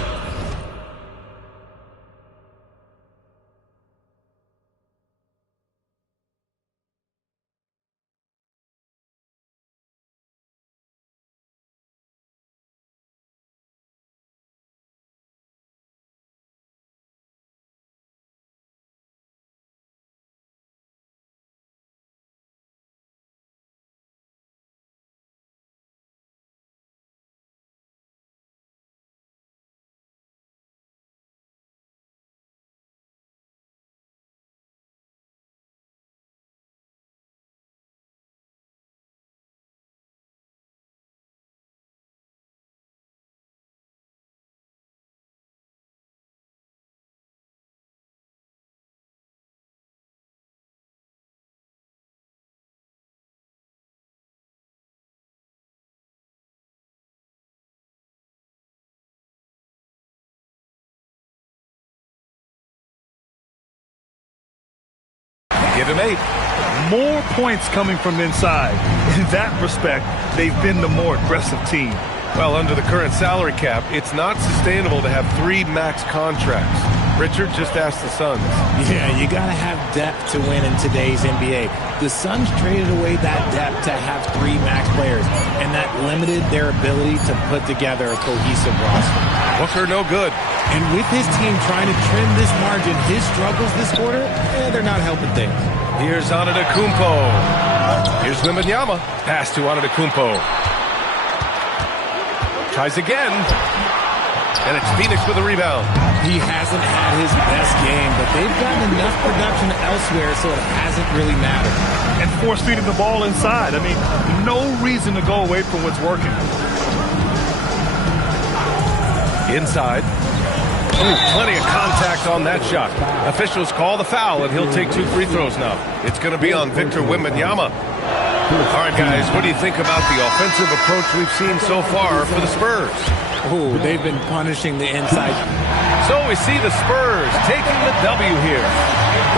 Give him 8. More points coming from inside. In that respect, they've been the more aggressive team. Well, under the current salary cap, it's not sustainable to have 3 max contracts. Richard just asked the Suns. Yeah, you got to have depth to win in today's NBA. The Suns traded away that depth to have 3 max players, and that limited their ability to put together a cohesive roster. Booker no good. And with his team trying to trim this margin, his struggles this quarter, they're not helping things. Here's Antetokounmpo. Here's Wembanyama. Pass to Antetokounmpo. Tries again. And it's Phoenix with a rebound. He hasn't had his best game, but they've gotten enough production elsewhere so it hasn't really mattered. And force-feeding the ball inside. I mean, no reason to go away from what's working. Inside. Ooh, plenty of contact on that shot. Officials call the foul, and he'll take 2 free throws now. It's going to be on Victor Wembanyama. All right, guys, what do you think about the offensive approach we've seen so far for the Spurs? Oh, they've been punishing the inside. So we see the Spurs taking the W here.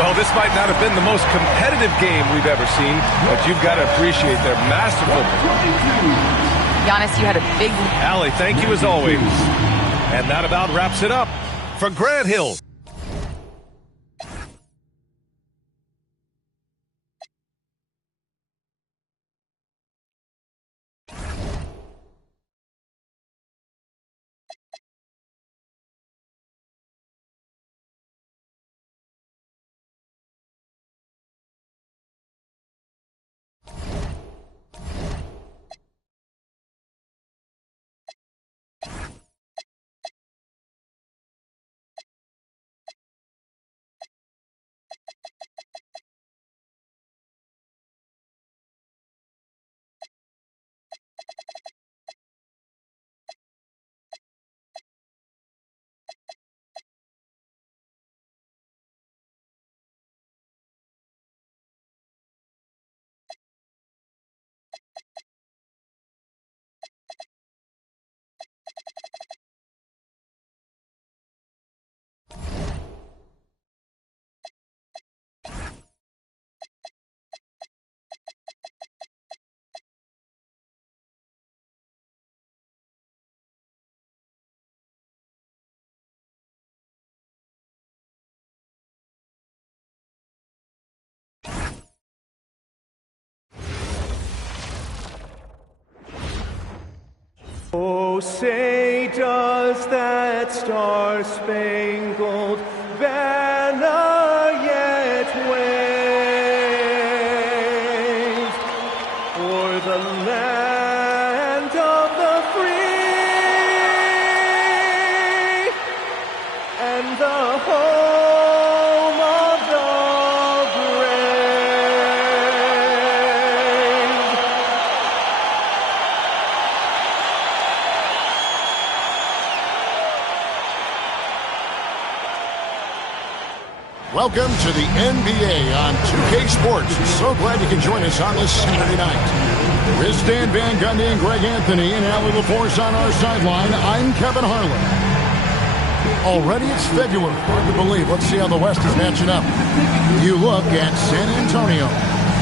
Well, this might not have been the most competitive game we've ever seen, but you've got to appreciate their masterful. Giannis, you had a big... Allie, thank you as always. And that about wraps it up. For Grant Hill. Oh, say does that star-spangled banner yet wave o'er the land of the free and the home of the Welcome to the NBA on 2K Sports. So glad you can join us on this Saturday night. With Stan Van Gundy and Greg Anthony and Allie LaForce on our sideline, I'm Kevin Harlan. Already it's February. Hard to believe. Let's see how the West is matching up. You look at San Antonio.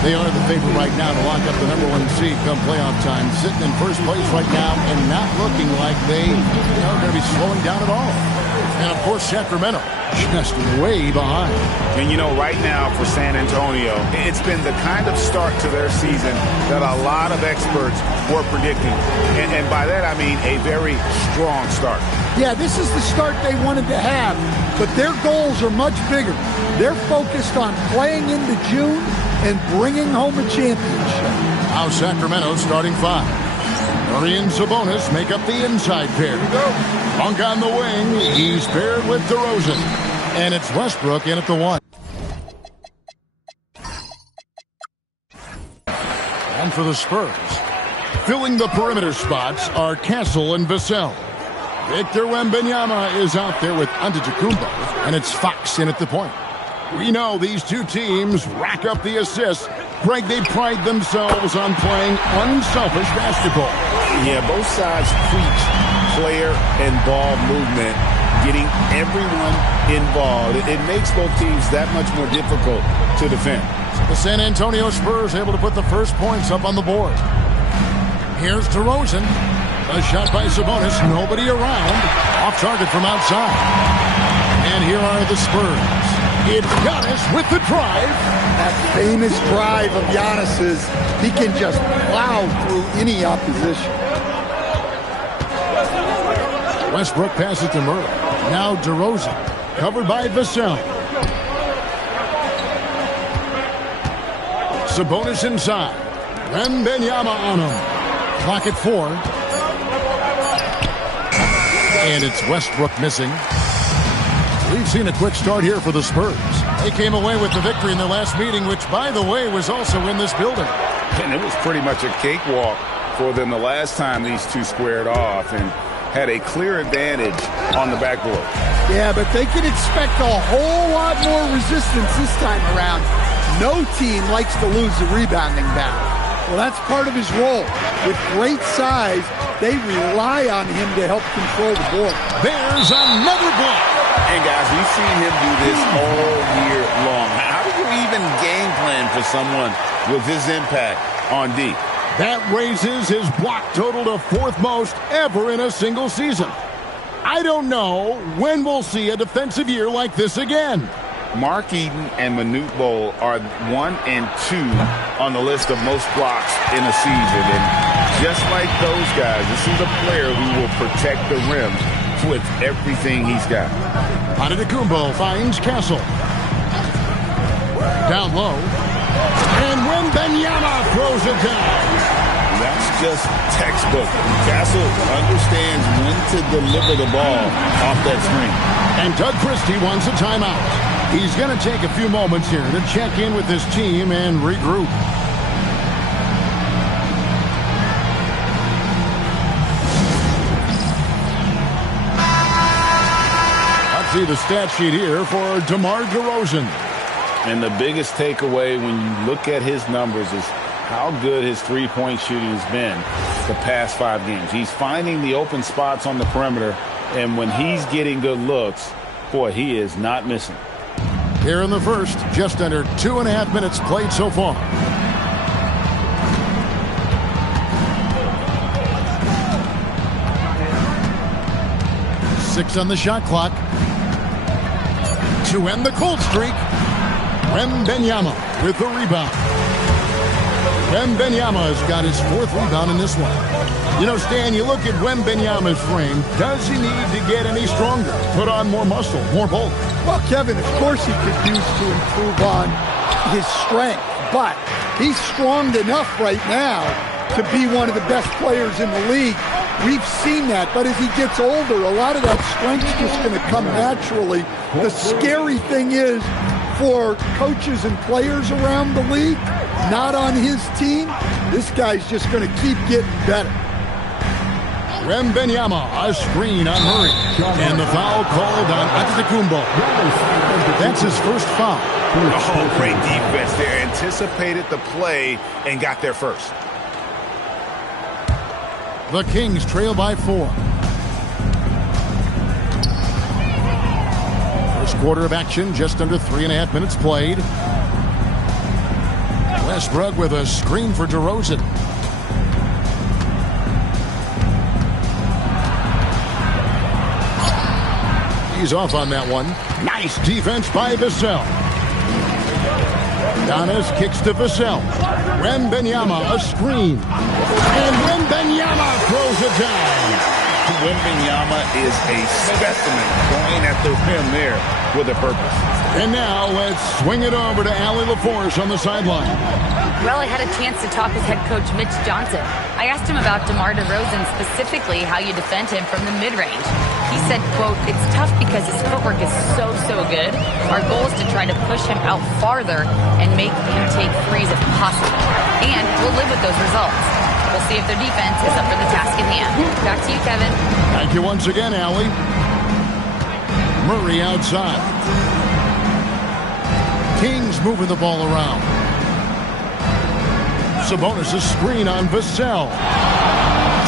They are the favorite right now to lock up the #1 seed come playoff time. Sitting in first place right now and not looking like they are going to be slowing down at all. And, of course, Sacramento just way behind. And, you know, right now for San Antonio, it's been the kind of start to their season that a lot of experts were predicting. And by that, I mean a very strong start. Yeah, this is the start they wanted to have, but their goals are much bigger. They're focused on playing into June and bringing home a championship. Now Sacramento starting 5. Murray and Sabonis make up the inside pair. Monk on the wing. He's paired with DeRozan. And it's Westbrook in at the 1. And for the Spurs, filling the perimeter spots are Castle and Vassell. Victor Wembanyama is out there with Antetokounmpo, and it's Fox in at the point. We know these two teams rack up the assists. Greg, they pride themselves on playing unselfish basketball. Yeah, both sides preach player and ball movement, getting everyone involved. It makes both teams that much more difficult to defend. So the San Antonio Spurs able to put the first points up on the board. Here's DeRozan. A shot by Sabonis. Nobody around. Off target from outside. And here are the Spurs. It's Giannis with the drive. That famous drive of Giannis's, he can just plow through any opposition. Westbrook passes to Murray. Now DeRozan, covered by Vassell. Sabonis inside. Wembanyama on him. Clock at 4. And it's Westbrook missing. We've seen a quick start here for the Spurs. They came away with the victory in their last meeting, which, by the way, was also in this building. And it was pretty much a cakewalk for them the last time these two squared off and had a clear advantage on the backboard. Yeah, but they can expect a whole lot more resistance this time around. No team likes to lose the rebounding battle. Well, that's part of his role. With great size, they rely on him to help control the ball. There's another block. And, guys, we've seen him do this all year long. How do you even game plan for someone with his impact on D? That raises his block total to 4th most ever in a single season. I don't know when we'll see a defensive year like this again. Mark Eaton and Manute Bol are 1 and 2 on the list of most blocks in a season. And just like those guys, this is a player who will protect the rim with everything he's got. Antetokounmpo finds Castle. Down low. And Wembanyama throws it down. That's just textbook. Castle understands when to deliver the ball off that screen. And Doug Christie wants a timeout. He's going to take a few moments here to check in with his team and regroup. Let's see the stat sheet here for DeMar DeRozan. And the biggest takeaway when you look at his numbers is how good his three-point shooting has been the past 5 games. He's finding the open spots on the perimeter, and when he's getting good looks, boy, he is not missing. Here in the first, just under 2.5 minutes played so far. Six on the shot clock. To end the cold streak, Wembanyama with the rebound. Wembanyama's got his 4th rebound in this one. You know, Stan, you look at Wembanyama's frame. Does he need to get any stronger? Put on more muscle, more bulk? Well, Kevin, of course he could use to improve on his strength, but he's strong enough right now to be one of the best players in the league. We've seen that, but as he gets older, a lot of that strength's just going to come naturally. The scary thing is, for coaches and players around the league, not on his team, this guy's just going to keep getting better. Wembanyama, a screen on Murray. And the foul called on Antetokounmpo. That's his first foul. Oh, great defense there. Anticipated the play and got there first. The Kings trail by 4. First quarter of action, just under 3.5 minutes played. Westbrook with a screen for DeRozan. He's off on that one. Nice defense by Vassell. Giannis kicks to Vassell. Wembanyama, a screen. And Wembanyama throws it down. Wembanyama is a specimen going at the rim there with a purpose. And now let's swing it over to Allie LaForce on the sideline. Well, I had a chance to talk with head coach Mitch Johnson. I asked him about DeMar DeRozan, specifically how you defend him from the mid-range. He said, quote, "It's tough because his footwork is so good. Our goal is to try to push him out farther and make him take threes if possible. And we'll live with those results. We'll see if their defense is up for the task at hand." Back to you, Kevin. Thank you once again, Allie. Murray outside. Kings moving the ball around. Sabonis a screen on Vassell.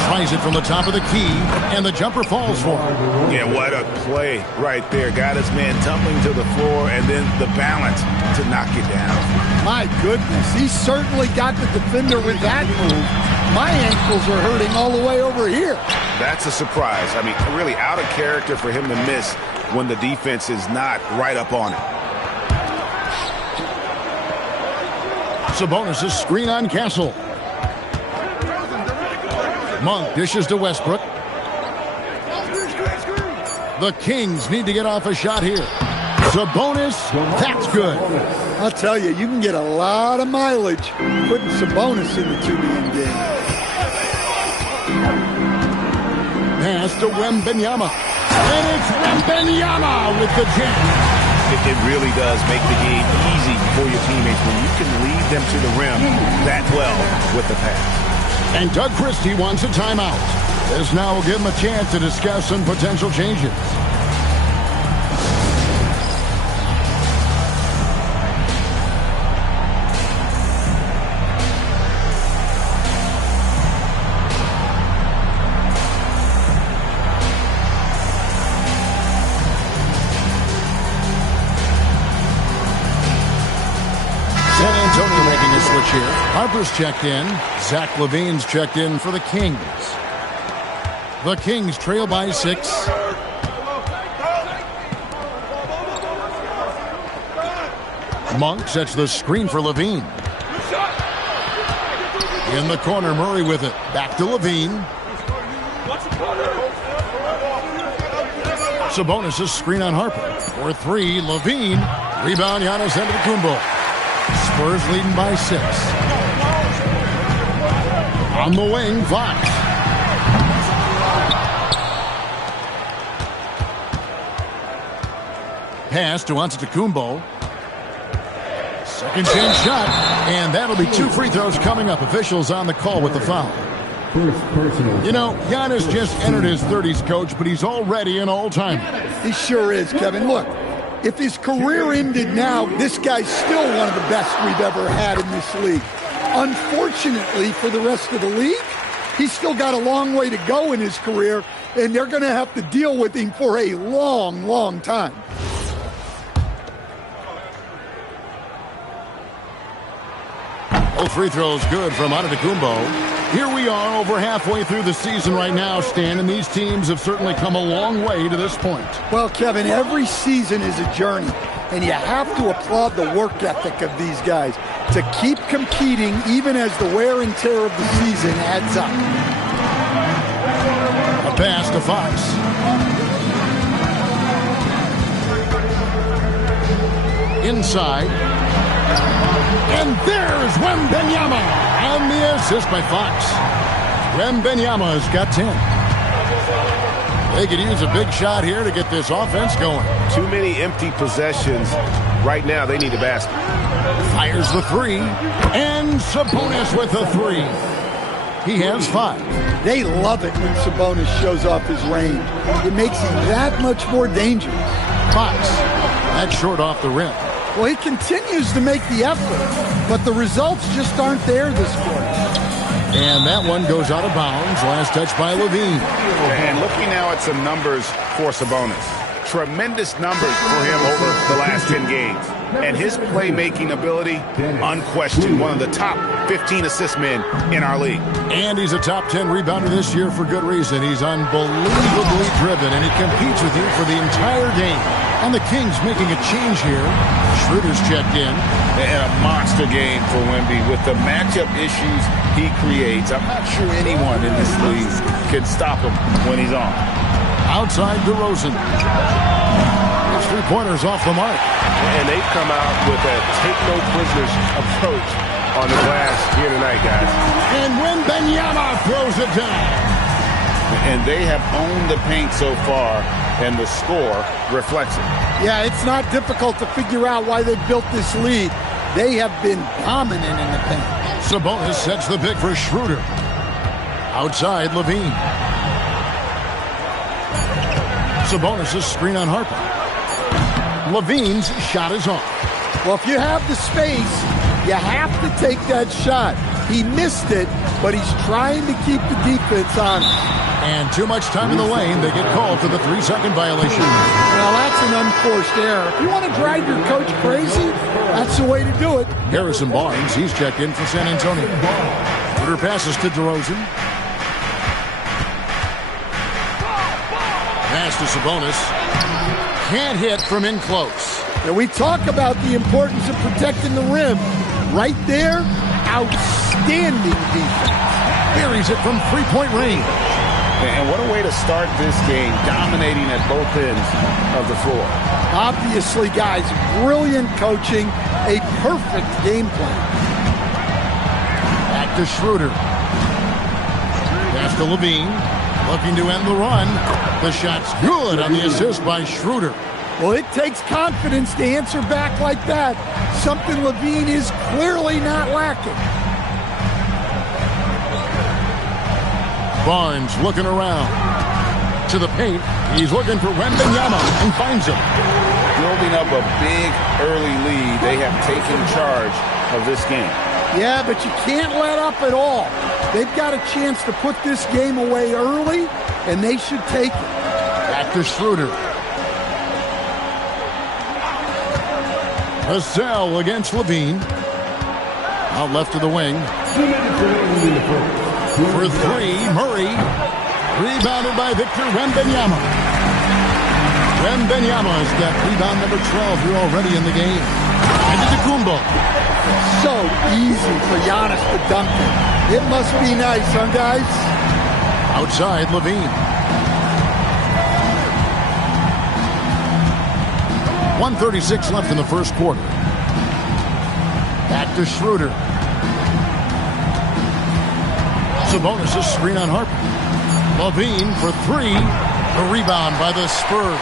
Tries it from the top of the key, and the jumper falls for him. Yeah, what a play right there. Got his man tumbling to the floor, and then the balance to knock it down. My goodness, he certainly got the defender with that move. My ankles are hurting all the way over here. That's a surprise. I mean, really out of character for him to miss when the defense is not right up on it. Sabonis' screen on Castle. Monk dishes to Westbrook. The Kings need to get off a shot here. Sabonis, that's good. I'll tell you, you can get a lot of mileage putting Sabonis in the two-man game. Pass to Wembanyama. And it's Wembanyama with the jam. It really does make the game easy for your teammates when you can lead them to the rim that well with the pass. And Doug Christie wants a timeout. This now will give him a chance to discuss some potential changes. Here. Harper's checked in. Zach LaVine's checked in for the Kings. The Kings trail by 6. Monk sets the screen for LaVine. In the corner, Murray with it. Back to LaVine. Sabonis' screen on Harper. For 3, LaVine. Rebound, Giannis Antetokounmpo. Spurs leading by 6. On the wing, Fox. Pass to Antetokounmpo. Second chance shot, and that'll be 2 free throws coming up. Officials on the call with the foul. You know, Giannis just entered his 30s, Coach, but he's already an all-timer. He sure is, Kevin. Look. If his career ended now, this guy's still one of the best we've ever had in this league. Unfortunately for the rest of the league, he's still got a long way to go in his career, and they're going to have to deal with him for a long, long time. Both free throws good from Antetokounmpo. Here we are over halfway through the season right now, Stan, and these teams have certainly come a long way to this point. Well, Kevin, every season is a journey, and you have to applaud the work ethic of these guys to keep competing even as the wear and tear of the season adds up. A pass to Fox. Inside. And there's Wembanyama. And the assist by Fox. Wembanyama's got 10. They could use a big shot here to get this offense going. Too many empty possessions. Right now, they need a basket. Fires the three. And Sabonis with the three. He has 5. They love it when Sabonis shows off his range. It makes him that much more dangerous. Fox. That's short off the rim. Well, he continues to make the effort, but the results just aren't there this quarter. And that one goes out of bounds. Last touch by Levine. And looking now at some numbers for Sabonis. Tremendous numbers for him over the last 10 games. And his playmaking ability, unquestioned, one of the top 15 assist men in our league. And he's a top 10 rebounder this year for good reason. He's unbelievably driven, and he competes with you for the entire game. And the Kings making a change here. Schroeder's checked in. And a monster game for Wemby with the matchup issues he creates. I'm not sure anyone in this league can stop him when he's on. Outside DeRozan. His three-pointers off the mark. And they've come out with a take-no-prisoners approach on the glass here tonight, guys. And Wembanyama throws it down. And they have owned the paint so far, and the score reflects it. Yeah, it's not difficult to figure out why they built this lead. They have been dominant in the paint. Sabonis sets the pick for Schroeder. Outside, Levine. Sabonis' screen on Harper. Levine's shot is off. Well, if you have the space, you have to take that shot. He missed it, but he's trying to keep the defense on it. And too much time in the lane. They get called for the 3-second violation. Well, that's an unforced error. If you want to drive your coach crazy, that's the way to do it. Harrison Barnes, he's checked in for San Antonio. Schroeder passes to DeRozan. Pass to Sabonis. Can't hit from in close. And we talk about the importance of protecting the rim. Right there, outstanding defense. Buries it from three-point range. And what a way to start this game, dominating at both ends of the floor. Obviously, guys, brilliant coaching, a perfect game plan. Back to Schroeder. Pass to Levine. Looking to end the run. The shot's good on the assist by Schroeder. Well, it takes confidence to answer back like that. Something Levine is clearly not lacking. Barnes looking around. To the paint. He's looking for Wembanyama and finds him. Building up a big early lead. They have taken charge of this game. Yeah, but you can't let up at all. They've got a chance to put this game away early, and they should take it. Back to Schroeder. Vassell against Levine. Out left to the wing. For three, Murray. Rebounded by Victor Wembanyama. Wembanyama's got rebound number 12 here already in the game. Antetokounmpo. So easy for Giannis to dunk it. It must be nice, huh, guys? Outside, Levine. 1:36 left in the first quarter. Back to Schroeder. Sabonis' screen on Harper. Levine for three. A rebound by the Spurs.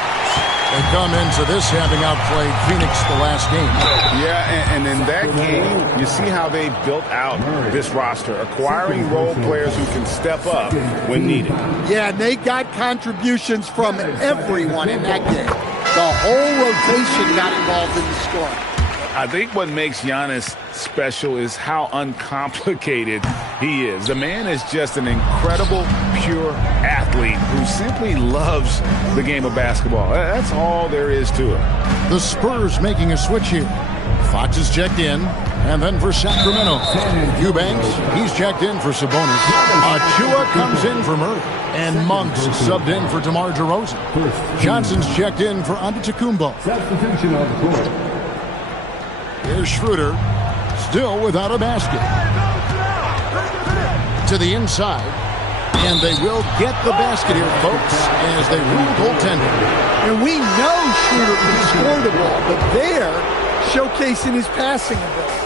They come into this having outplayed Phoenix the last game. Yeah, and in that game, you see how they built out this roster, acquiring role players who can step up when needed. Yeah, and they got contributions from everyone in that game. The whole rotation got involved in the scoring. I think what makes Giannis special is how uncomplicated he is. The man is just an incredible, pure athlete who simply loves the game of basketball. That's all there is to it. The Spurs making a switch here. Fox is checked in. And then for Sacramento, Eubanks, he's checked in for Sabonis. Achua comes in for Murray. And Monks subbed in for DeMar DeRozan. Johnson's checked in for Antetokounmpo. Substitution on the court. Here's Schroeder, still without a basket. To the inside. And they will get the basket here, folks, as they rule goaltender. And we know Schroeder can score the ball, but they're showcasing his passing ability.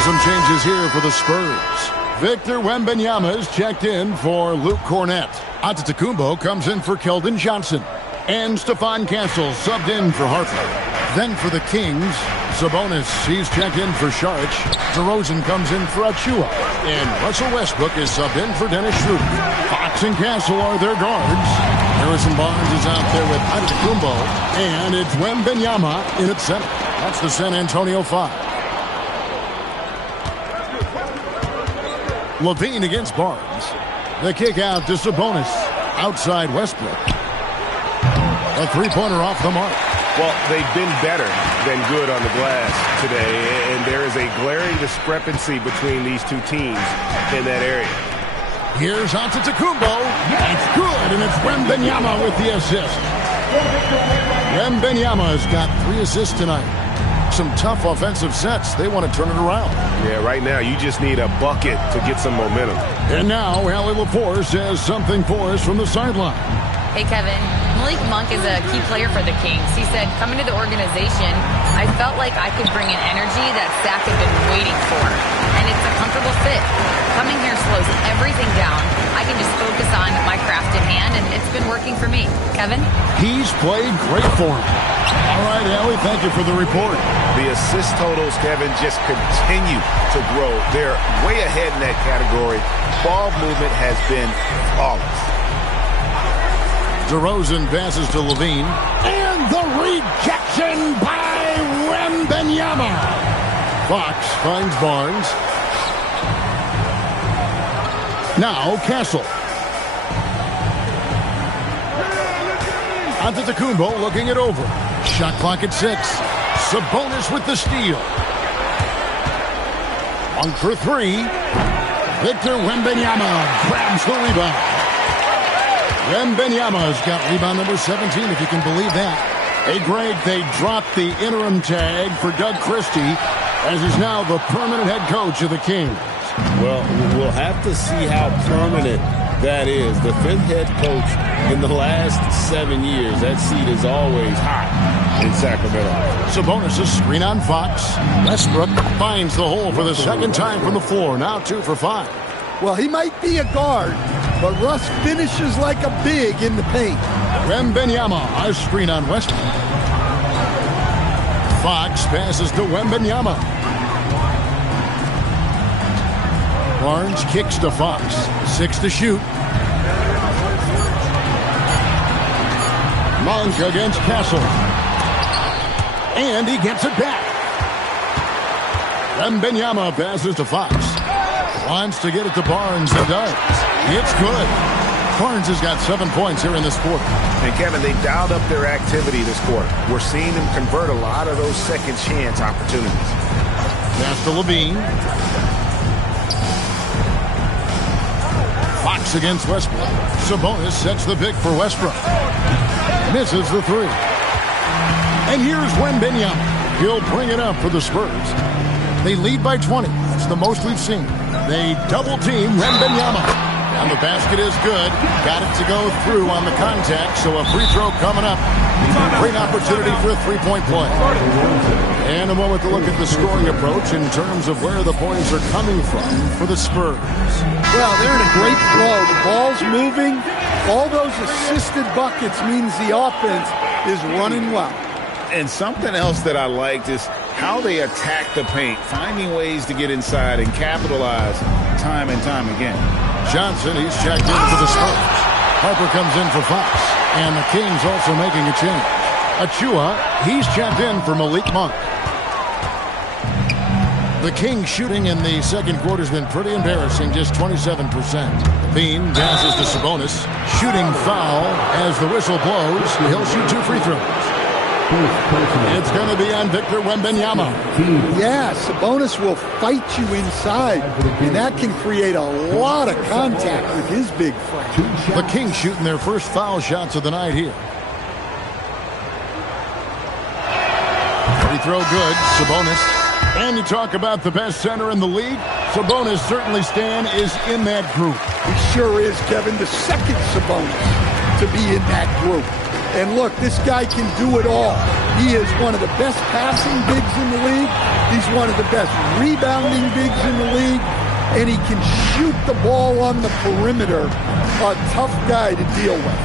Some changes here for the Spurs. Victor Wembanyama is checked in for Luke Cornett. Antetokounmpo comes in for Keldon Johnson. And Stephon Castle subbed in for Harper. Then for the Kings, Sabonis, he's checked in for Saric. DeRozan comes in for Achua. And Russell Westbrook is subbed in for Dennis Schroeder. Fox and Castle are their guards. Harrison Barnes is out there with Antetokounmpo. And it's Wembanyama in at center. That's the San Antonio 5. Levine against Barnes. The kick out to Sabonis. Outside Westbrook. A three-pointer off the mark. Well, they've been better than good on the glass today, and there is a glaring discrepancy between these two teams in that area. Here's Antetokounmpo. It's good, and it's Wembanyama with the assist. Wembanyama's got 3 assists tonight. Some tough offensive sets. They want to turn it around. Yeah, right now you just need a bucket to get some momentum. And now Allie LaForce has something for us from the sideline. Hey, Kevin. Malik Monk is a key player for the Kings. He said, coming to the organization, I felt like I could bring an energy that Zach had been waiting for. And it's a comfortable fit. Coming here slows everything down. I can just focus on my craft in hand, and it's been working for me. Kevin? He's played great for him. All right, Allie, thank you for the report. The assist totals, Kevin, just continue to grow. They're way ahead in that category. Ball movement has been flawless. DeRozan passes to Levine. And the rejection by Wembanyama. Fox finds Barnes. Now Castle. Antetokounmpo looking it over. Shot clock at 6. Sabonis with the steal. 1 for 3. Victor Wembanyama grabs the rebound. Wembanyama's got rebound number 17, if you can believe that. Hey, Greg, they dropped the interim tag for Doug Christie, as he's now the permanent head coach of the Kings. Well, we'll have to see how permanent that is. The 5th head coach in the last 7 years. That seat is always hot in Sacramento. Sabonis' screen on Fox. Westbrook finds the hole for the second time from the floor. Now 2 for 5. Well, he might be a guard, but Russ finishes like a big in the paint. Wembanyama, a screen on Westbrook. Fox passes to Wembanyama. Barnes kicks to Fox. 6 to shoot. Monk against Castle. And he gets it back. Wembanyama passes to Fox. Wants to get it to Barnes and does. It's good. Barnes has got 7 points here in this quarter. And Kevin, they dialed up their activity this quarter. We're seeing them convert a lot of those second chance opportunities. Pass to Levine. Fox against Westbrook. Sabonis sets the pick for Westbrook. Misses the 3. And here's Wembanyama. He'll bring it up for the Spurs. They lead by 20. That's the most we've seen. They double team Wembanyama. And the basket is good. Got it to go through on the contact, so a free throw coming up. Great opportunity for a three-point play. And a moment to look at the scoring approach in terms of where the points are coming from for the Spurs. Well, they're in a great flow. The ball's moving. All those assisted buckets means the offense is running well. And something else that I liked is how they attack the paint, finding ways to get inside and capitalize time and time again. Johnson, he's checked in for the Spurs. Harper comes in for Fox. And the Kings also making a change. Achua, he's checked in for Malik Monk. The Kings shooting in the second quarter has been pretty embarrassing, just 27%. Bean passes to Sabonis. Shooting foul as the whistle blows. He'll shoot 2 free throws. It's going to be on Victor Wembanyama. Yeah, Sabonis will fight you inside, and that can create a lot of contact with his big frame. The Kings shooting their first foul shots of the night here. Free throw good, Sabonis. And you talk about the best center in the league, Sabonis certainly, Stan, is in that group. He sure is, Kevin, the second Sabonis to be in that group. And look, this guy can do it all. He is one of the best passing bigs in the league. He's one of the best rebounding bigs in the league. And he can shoot the ball on the perimeter. A tough guy to deal with.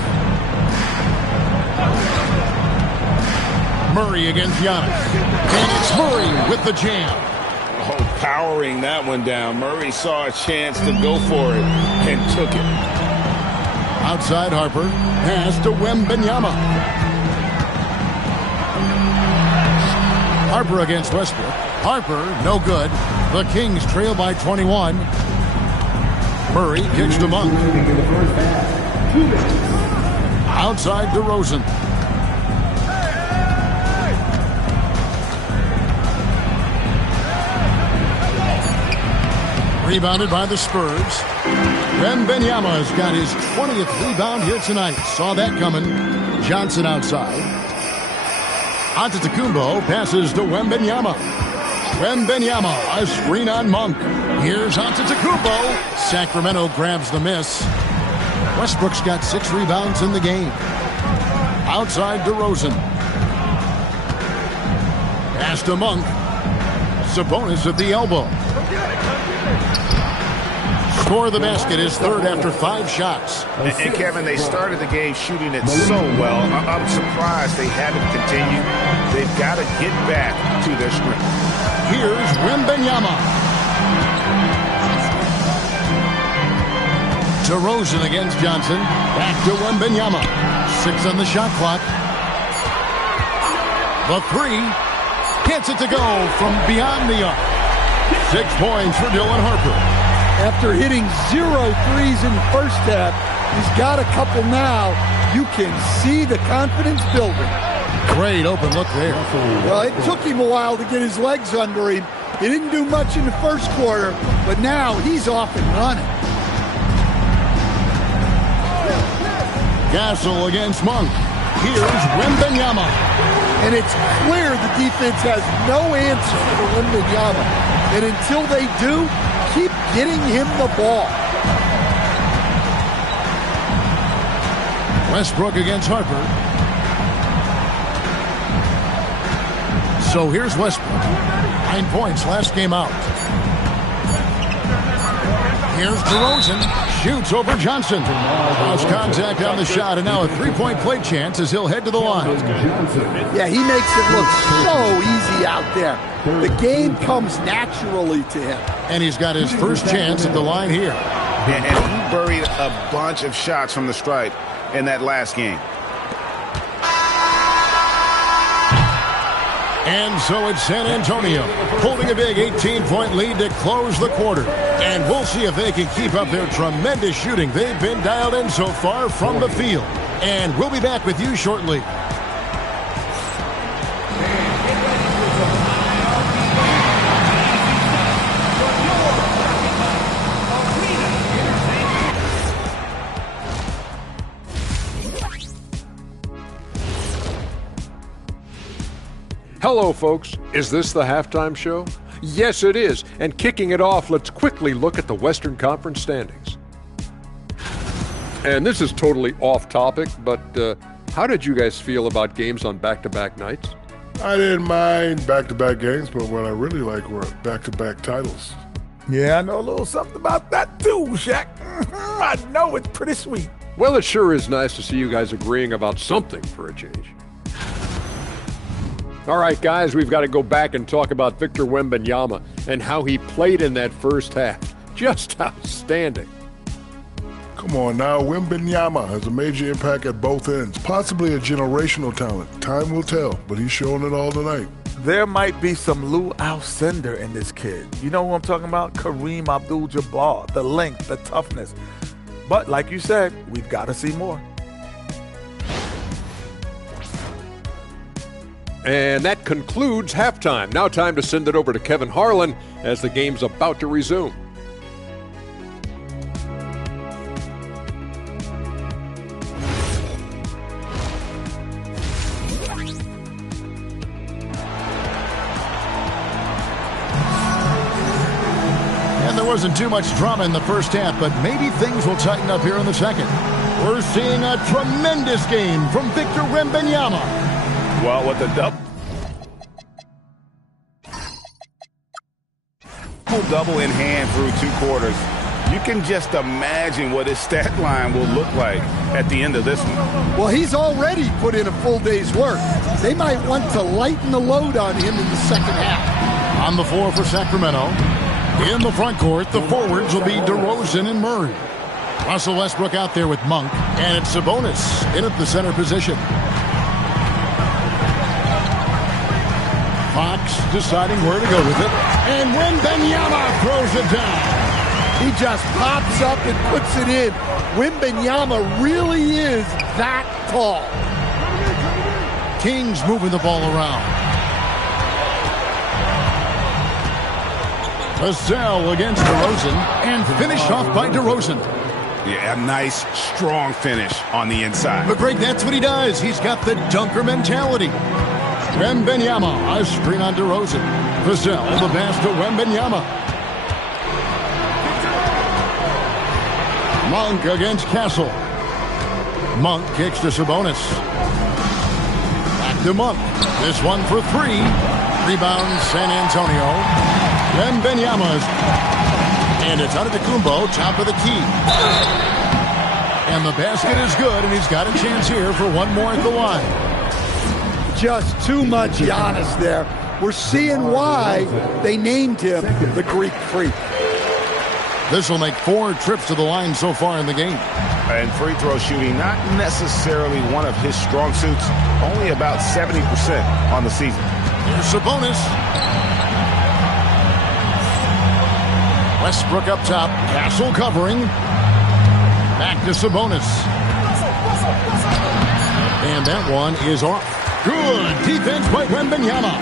Murray against Giannis. And it's Murray with the jam. Oh, powering that one down. Murray saw a chance to go for it and took it. Outside Harper. Pass to Wembanyama. Harper against Westbrook. Harper, no good. The Kings trail by 21. Murray kicks to Monk. Outside DeRozan. Rebounded by the Spurs. Wembanyama's got his 20th rebound here tonight. Saw that coming. Johnson outside. Antetokounmpo passes to Wembanyama. Wembanyama, a screen on Monk. Here's Antetokounmpo. Sacramento grabs the miss. Westbrook's got 6 rebounds in the game. Outside DeRozan. Pass to Monk. Sabonis at the elbow. Score the basket is third after 5 shots. And Kevin, they started the game shooting it so well. I'm surprised they haven't continued. They've got to get back to their strength. Here's Wembanyama. DeRozan against Johnson. Back to Wembanyama. 6 on the shot clock. The 3. Gets it to go from beyond the arc. 6 points for Dylan Harper. After hitting 0 threes in the first half, he's got a couple now. You can see the confidence building. Great open look there. Well, it took him a while to get his legs under him. He didn't do much in the first quarter, but now he's off and running. Gasol against Monk. Here's Wembanyama. And it's clear the defense has no answer for Wembanyama. And until they do, keep getting him the ball. Westbrook against Harper. So here's Westbrook. 9 points last game out. Here's DeRozan. Shoots over Johnson. Lost contact on the shot, and now a 3-point play chance as he'll head to the line. Yeah, he makes it look so easy out there. The game comes naturally to him. And he's got his first chance at the line here. And he buried a bunch of shots from the stripe in that last game. And so it's San Antonio holding a big 18-point lead to close the quarter. And we'll see if they can keep up their tremendous shooting. They've been dialed in so far from the field. And we'll be back with you shortly. Hello, folks. Is this the halftime show? Yes, it is. And kicking it off, let's quickly look at the Western Conference standings. And this is totally off topic, but how did you guys feel about games on back-to-back nights? I didn't mind back-to-back games, but what I really like were back-to-back titles. Yeah, I know a little something about that too, Shaq. I know it's pretty sweet. Well, it sure is nice to see you guys agreeing about something for a change. All right, guys, we've got to go back and talk about Victor Wembanyama and how he played in that first half. Just outstanding. Come on now, Wembanyama has a major impact at both ends, possibly a generational talent. Time will tell, but he's showing it all tonight. There might be some Lou Alcindor in this kid. You know who I'm talking about? Kareem Abdul-Jabbar, the length, the toughness. But like you said, we've got to see more. And that concludes halftime. Now time to send it over to Kevin Harlan as the game's about to resume. There wasn't too much drama in the first half, but maybe things will tighten up here in the second. We're seeing a tremendous game from Victor Wembanyama. Well, with the double in hand through 2 quarters, you can just imagine what his stat line will look like at the end of this one. Well, he's already put in a full day's work. They might want to lighten the load on him in the second half. On the floor for Sacramento. In the front court, the forwards will be DeRozan and Murray. Russell Westbrook out there with Monk, and it's Sabonis in at the center position. Fox deciding where to go with it, and Wembanyama throws it down. He just pops up and puts it in. Wembanyama really is that tall. Kings moving the ball around. Vassell against DeRozan, and finished off by DeRozan. Yeah, a nice, strong finish on the inside. But Greg, that's what he does. He's got the dunker mentality. Wembanyama, a screen on DeRozan. Vassell, the pass to Wembanyama. Monk against Castle. Monk kicks to Sabonis. Back to Monk. This one for 3. Rebound, San Antonio. Wembanyama's, and it's Antetokounmpo, top of the key. And the basket is good, and he's got a chance here for one more at the line. Just too much Giannis there. We're seeing why they named him the Greek Freak. This will make 4 trips to the line so far in the game. And free throw shooting, not necessarily one of his strong suits, only about 70% on the season. Here's Sabonis. Westbrook up top. Castle covering. Back to Sabonis. And that one is off. Good defense by Wembanyama.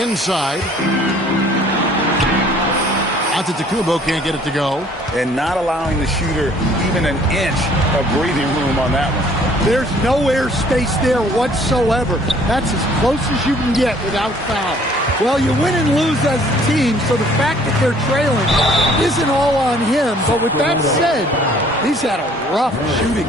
Inside. Antetokounmpo can't get it to go. And not allowing the shooter even an inch of breathing room on that one. There's no air space there whatsoever. That's as close as you can get without foul. Well, you win and lose as a team, so the fact that they're trailing isn't all on him. But with that said, he's had a rough shooting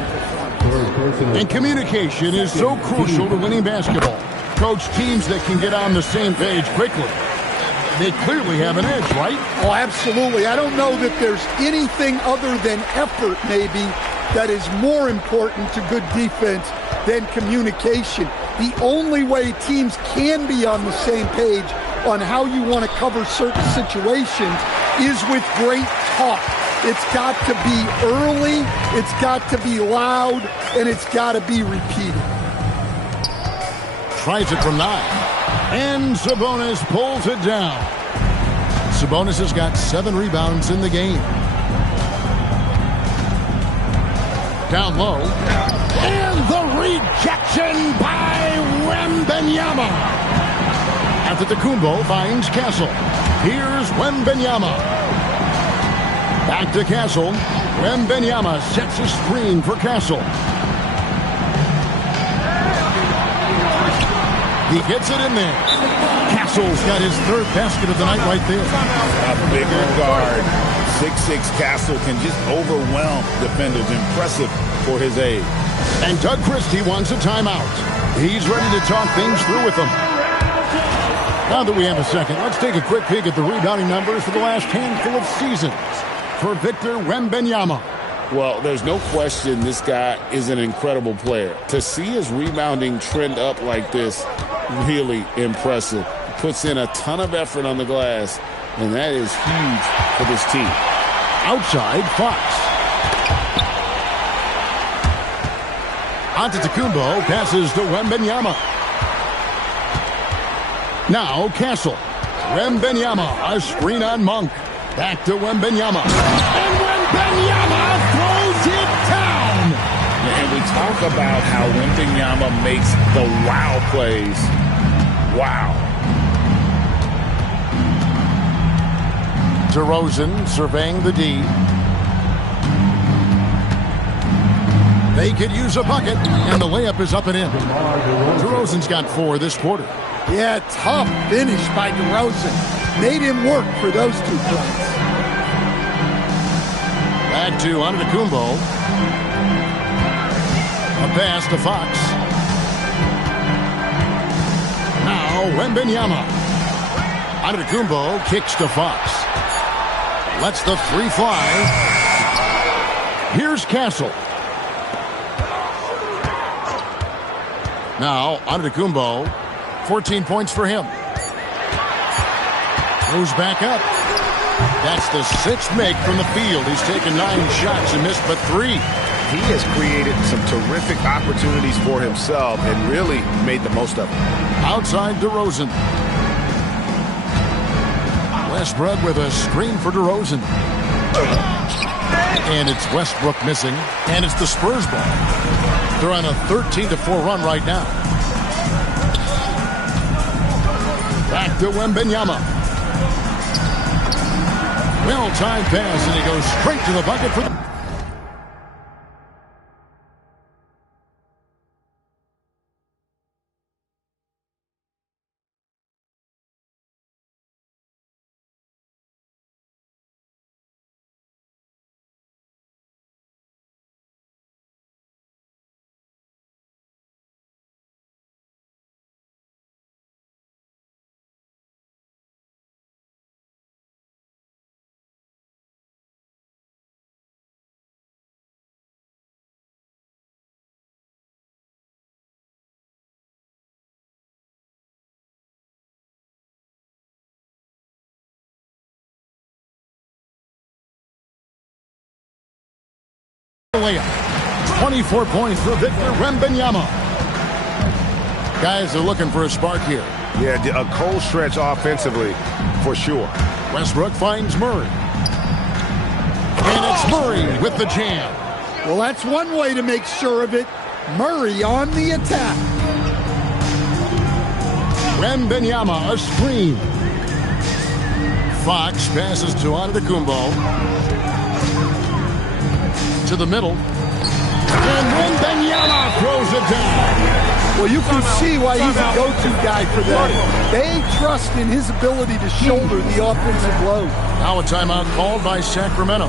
performance. And communication is so crucial to winning basketball. Coach, teams that can get on the same page quickly, they clearly have an edge, right? Oh, absolutely. I don't know that there's anything other than effort, maybe, that is more important to good defense than communication. The only way teams can be on the same page on how you want to cover certain situations is with great talk. It's got to be early, it's got to be loud, and it's got to be repeated. Tries it from 9. And Sabonis pulls it down. Sabonis has got 7 rebounds in the game. Down low. And the rejection by Wembanyama. Antetokounmpo finds Castle. Here's Wembanyama. Back to Castle. Wembanyama sets a screen for Castle. He gets it in there. Castle's got his 3rd basket of the night right there. A bigger guard. 6'6" Castle can just overwhelm defenders. Impressive for his age. And Doug Christie wants a timeout. He's ready to talk things through with them. Now that we have a second, let's take a quick peek at the rebounding numbers for the last handful of seasons for Victor Wembanyama. Well, there's no question this guy is an incredible player. To see his rebounding trend up like this, really impressive. Puts in a ton of effort on the glass, and that is huge for this team. Outside, Fox. Antetokounmpo passes to Wembanyama. Now Castle. Wembanyama, a screen on Monk. Back to Wembanyama. And Wembanyama throws it down. And we talk about how Wembanyama makes the wow plays. Wow. DeRozan surveying the D. They could use a bucket, and the layup is up and in. DeRozan's got 4 this quarter. Yeah, tough finish by DeRozan. Made him work for those 2 points. Back to Antetokounmpo. A pass to Fox. Now Wembanyama. Antetokounmpo kicks to Fox. Lets the 3 fly. Here's Castle. Now Antetokounmpo. 14 points for him. Goes back up. That's the 6th make from the field. He's taken 9 shots and missed but 3. He has created some terrific opportunities for himself and really made the most of them. Outside DeRozan. Westbrook with a screen for DeRozan. And it's Westbrook missing. And it's the Spurs ball. They're on a 13-4 run right now. Back to Wembanyama. Well-timed pass, and he goes straight to the bucket for the... layup. 24 points for Victor Wembanyama. Guys are looking for a spark here. Yeah, a cold stretch offensively, for sure. Westbrook finds Murray. And it's Murray with the jam. Well, that's one way to make sure of it. Murray on the attack. Wembanyama, a screen. Fox passes to Antetokounmpo. To the middle. And Wembanyama throws it down. Well, you can see why he's a go-to guy for them. They trust in his ability to shoulder the offensive load. Now a timeout called by Sacramento.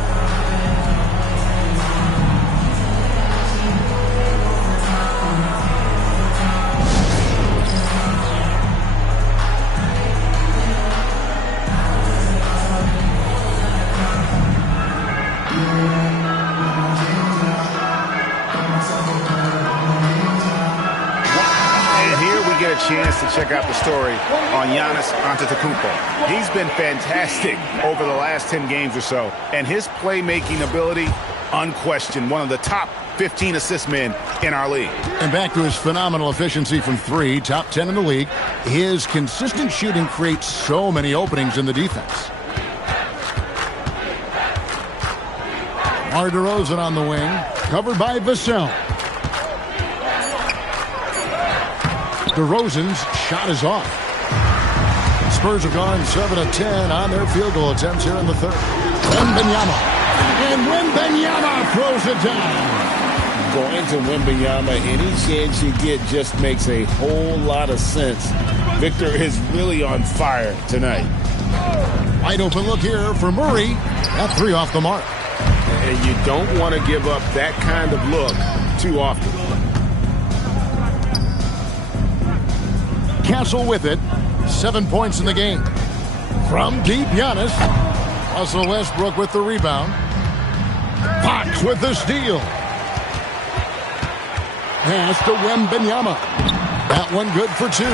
Chance to check out the story on Giannis Antetokounmpo. He's been fantastic over the last 10 games or so, and his playmaking ability, unquestioned, one of the top 15 assist men in our league. And back to his phenomenal efficiency from 3, top 10 in the league. His consistent shooting creates so many openings in the defense. DeRozan on the wing, covered by Vassell. DeRozan's shot is off. Spurs have gone 7 of 10 on their field goal attempts here in the third. Wembanyama. And Wembanyama throws it down. Going to Wembanyama, any chance you get just makes a whole lot of sense. Victor is really on fire tonight. Wide open look here for Murray. That 3 off the mark. And you don't want to give up that kind of look too often. Castle with it. 7 points in the game. From deep, Giannis. Russell Westbrook with the rebound. Fox with the steal. Pass to Wembanyama. That one good for 2.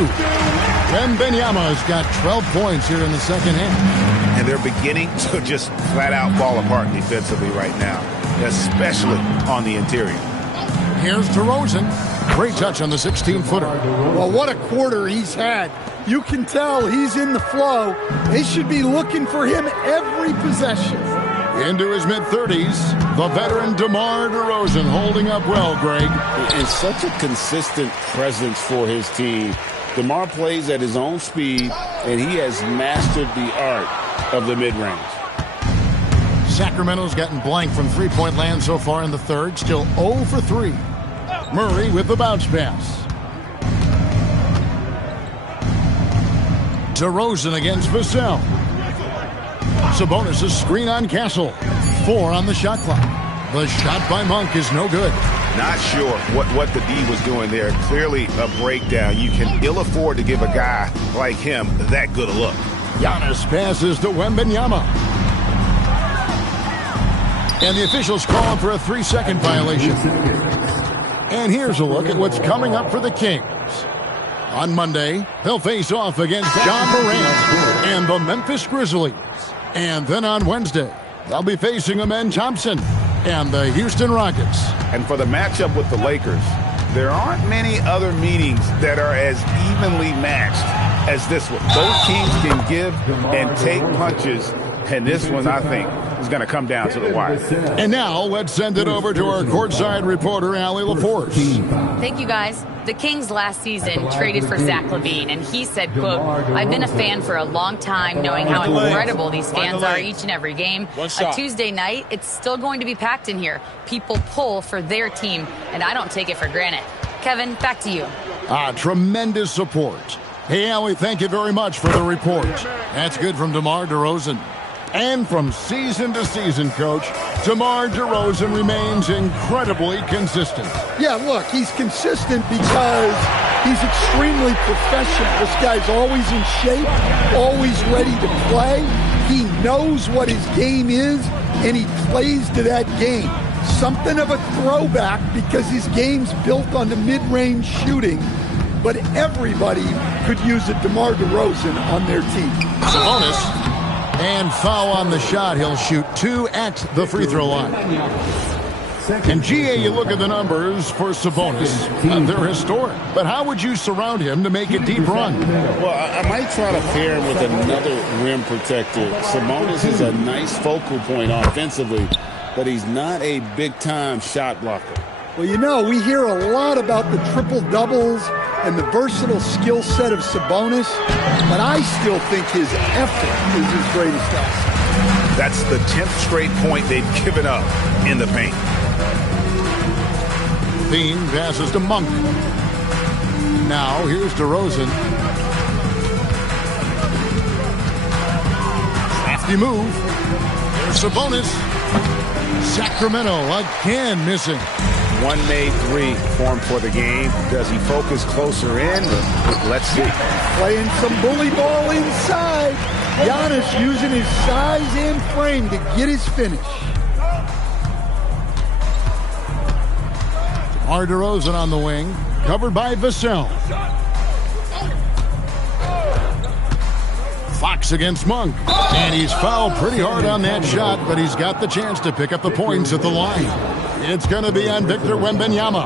Wembanyama has got 12 points here in the second half. And they're beginning to just flat out fall apart defensively right now, especially on the interior. Here's DeRozan. Great touch on the 16-footer. Well, what a quarter he's had. You can tell he's in the flow. They should be looking for him every possession. Into his mid-30s, the veteran DeMar DeRozan holding up well, Greg. It's such a consistent presence for his team. DeMar plays at his own speed, and he has mastered the art of the mid-range. Sacramento's gotten blank from three-point land so far in the third. Still 0 for 3. Murray with the bounce pass. DeRozan against Vassell. Sabonis' screen on Castle. 4 on the shot clock. The shot by Monk is no good. Not sure what the D was doing there. Clearly a breakdown. You can ill afford to give a guy like him that good a look. Giannis passes to Wembanyama. And the officials call for a 3-second violation. And here's a look at what's coming up for the Kings. On Monday, they'll face off against John Morant and the Memphis Grizzlies. And then on Wednesday, they'll be facing Amen Thompson and the Houston Rockets. And for the matchup with the Lakers, there aren't many other meetings that are as evenly matched as this one. Both teams can give and take punches, and this one, I think, is going to come down to the wire. And now, let's send it over to our courtside reporter, Allie LaForce. Thank you, guys. The Kings last season traded for Zach LaVine, and he said, quote, "I've been a fan for a long time, knowing how incredible these fans are each and every game. A Tuesday night, it's still going to be packed in here. People pull for their team, and I don't take it for granted." Kevin, back to you. Tremendous support. Hey, Allie, thank you very much for the report. That's good from DeMar DeRozan. And from season to season, Coach, DeMar DeRozan remains incredibly consistent. Yeah, look, he's consistent because he's extremely professional. This guy's always in shape, always ready to play. He knows what his game is, and he plays to that game. Something of a throwback because his game's built on the mid-range shooting, but everybody could use a DeMar DeRozan on their team. Sabonis. And foul on the shot. He'll shoot 2 at the free throw line. And GA, you look at the numbers for Sabonis. They're historic. But how would you surround him to make a deep run? Well, I might try to pair him with another rim protector. Sabonis is a nice focal point offensively, but he's not a big-time shot blocker. Well, you know, we hear a lot about the triple-doubles and the versatile skill set of Sabonis, but I still think his effort is his greatest asset. That's the 10th straight point they've given up in the paint. Bean passes to Monk. Now, here's DeRozan. Crafty move. There's Sabonis. Sacramento again missing. One made 3 formed for the game. Does he focus closer in? Let's see. Playing some bully ball inside. Giannis using his size and frame to get his finish. DeMar DeRozan on the wing, covered by Vassell. Fox against Monk. And he's fouled pretty hard on that shot, but he's got the chance to pick up the points at the line. It's going to be on Victor Wembanyama.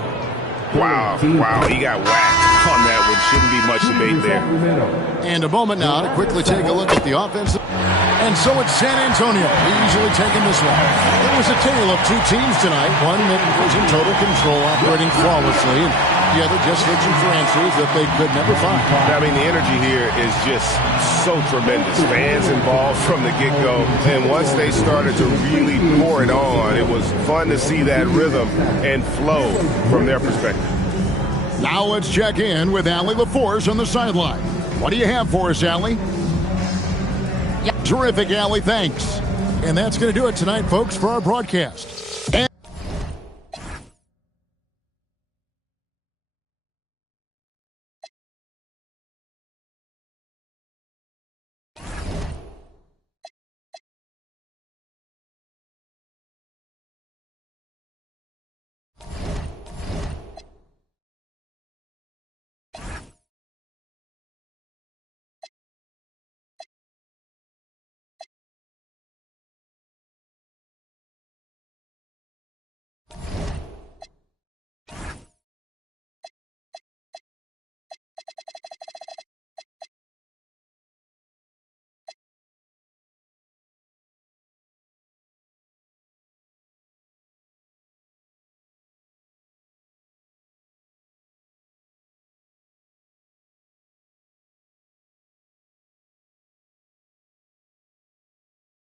Wow, he got whacked on that one. Shouldn't be much debate there. And a moment now to quickly take a look at the offense. And so it's San Antonio easily taking this one. It was a tale of 2 teams tonight. One that was in total control, operating flawlessly, and the other just searching for answers that they could never find. I mean, the energy here is just so tremendous. Fans involved from the get-go. And once they started to really pour it on, it was fun to see that rhythm and flow from their perspective. Now let's check in with Allie LaForce on the sideline. What do you have for us, Allie? Terrific, Allie. Thanks. And that's going to do it tonight, folks, for our broadcast.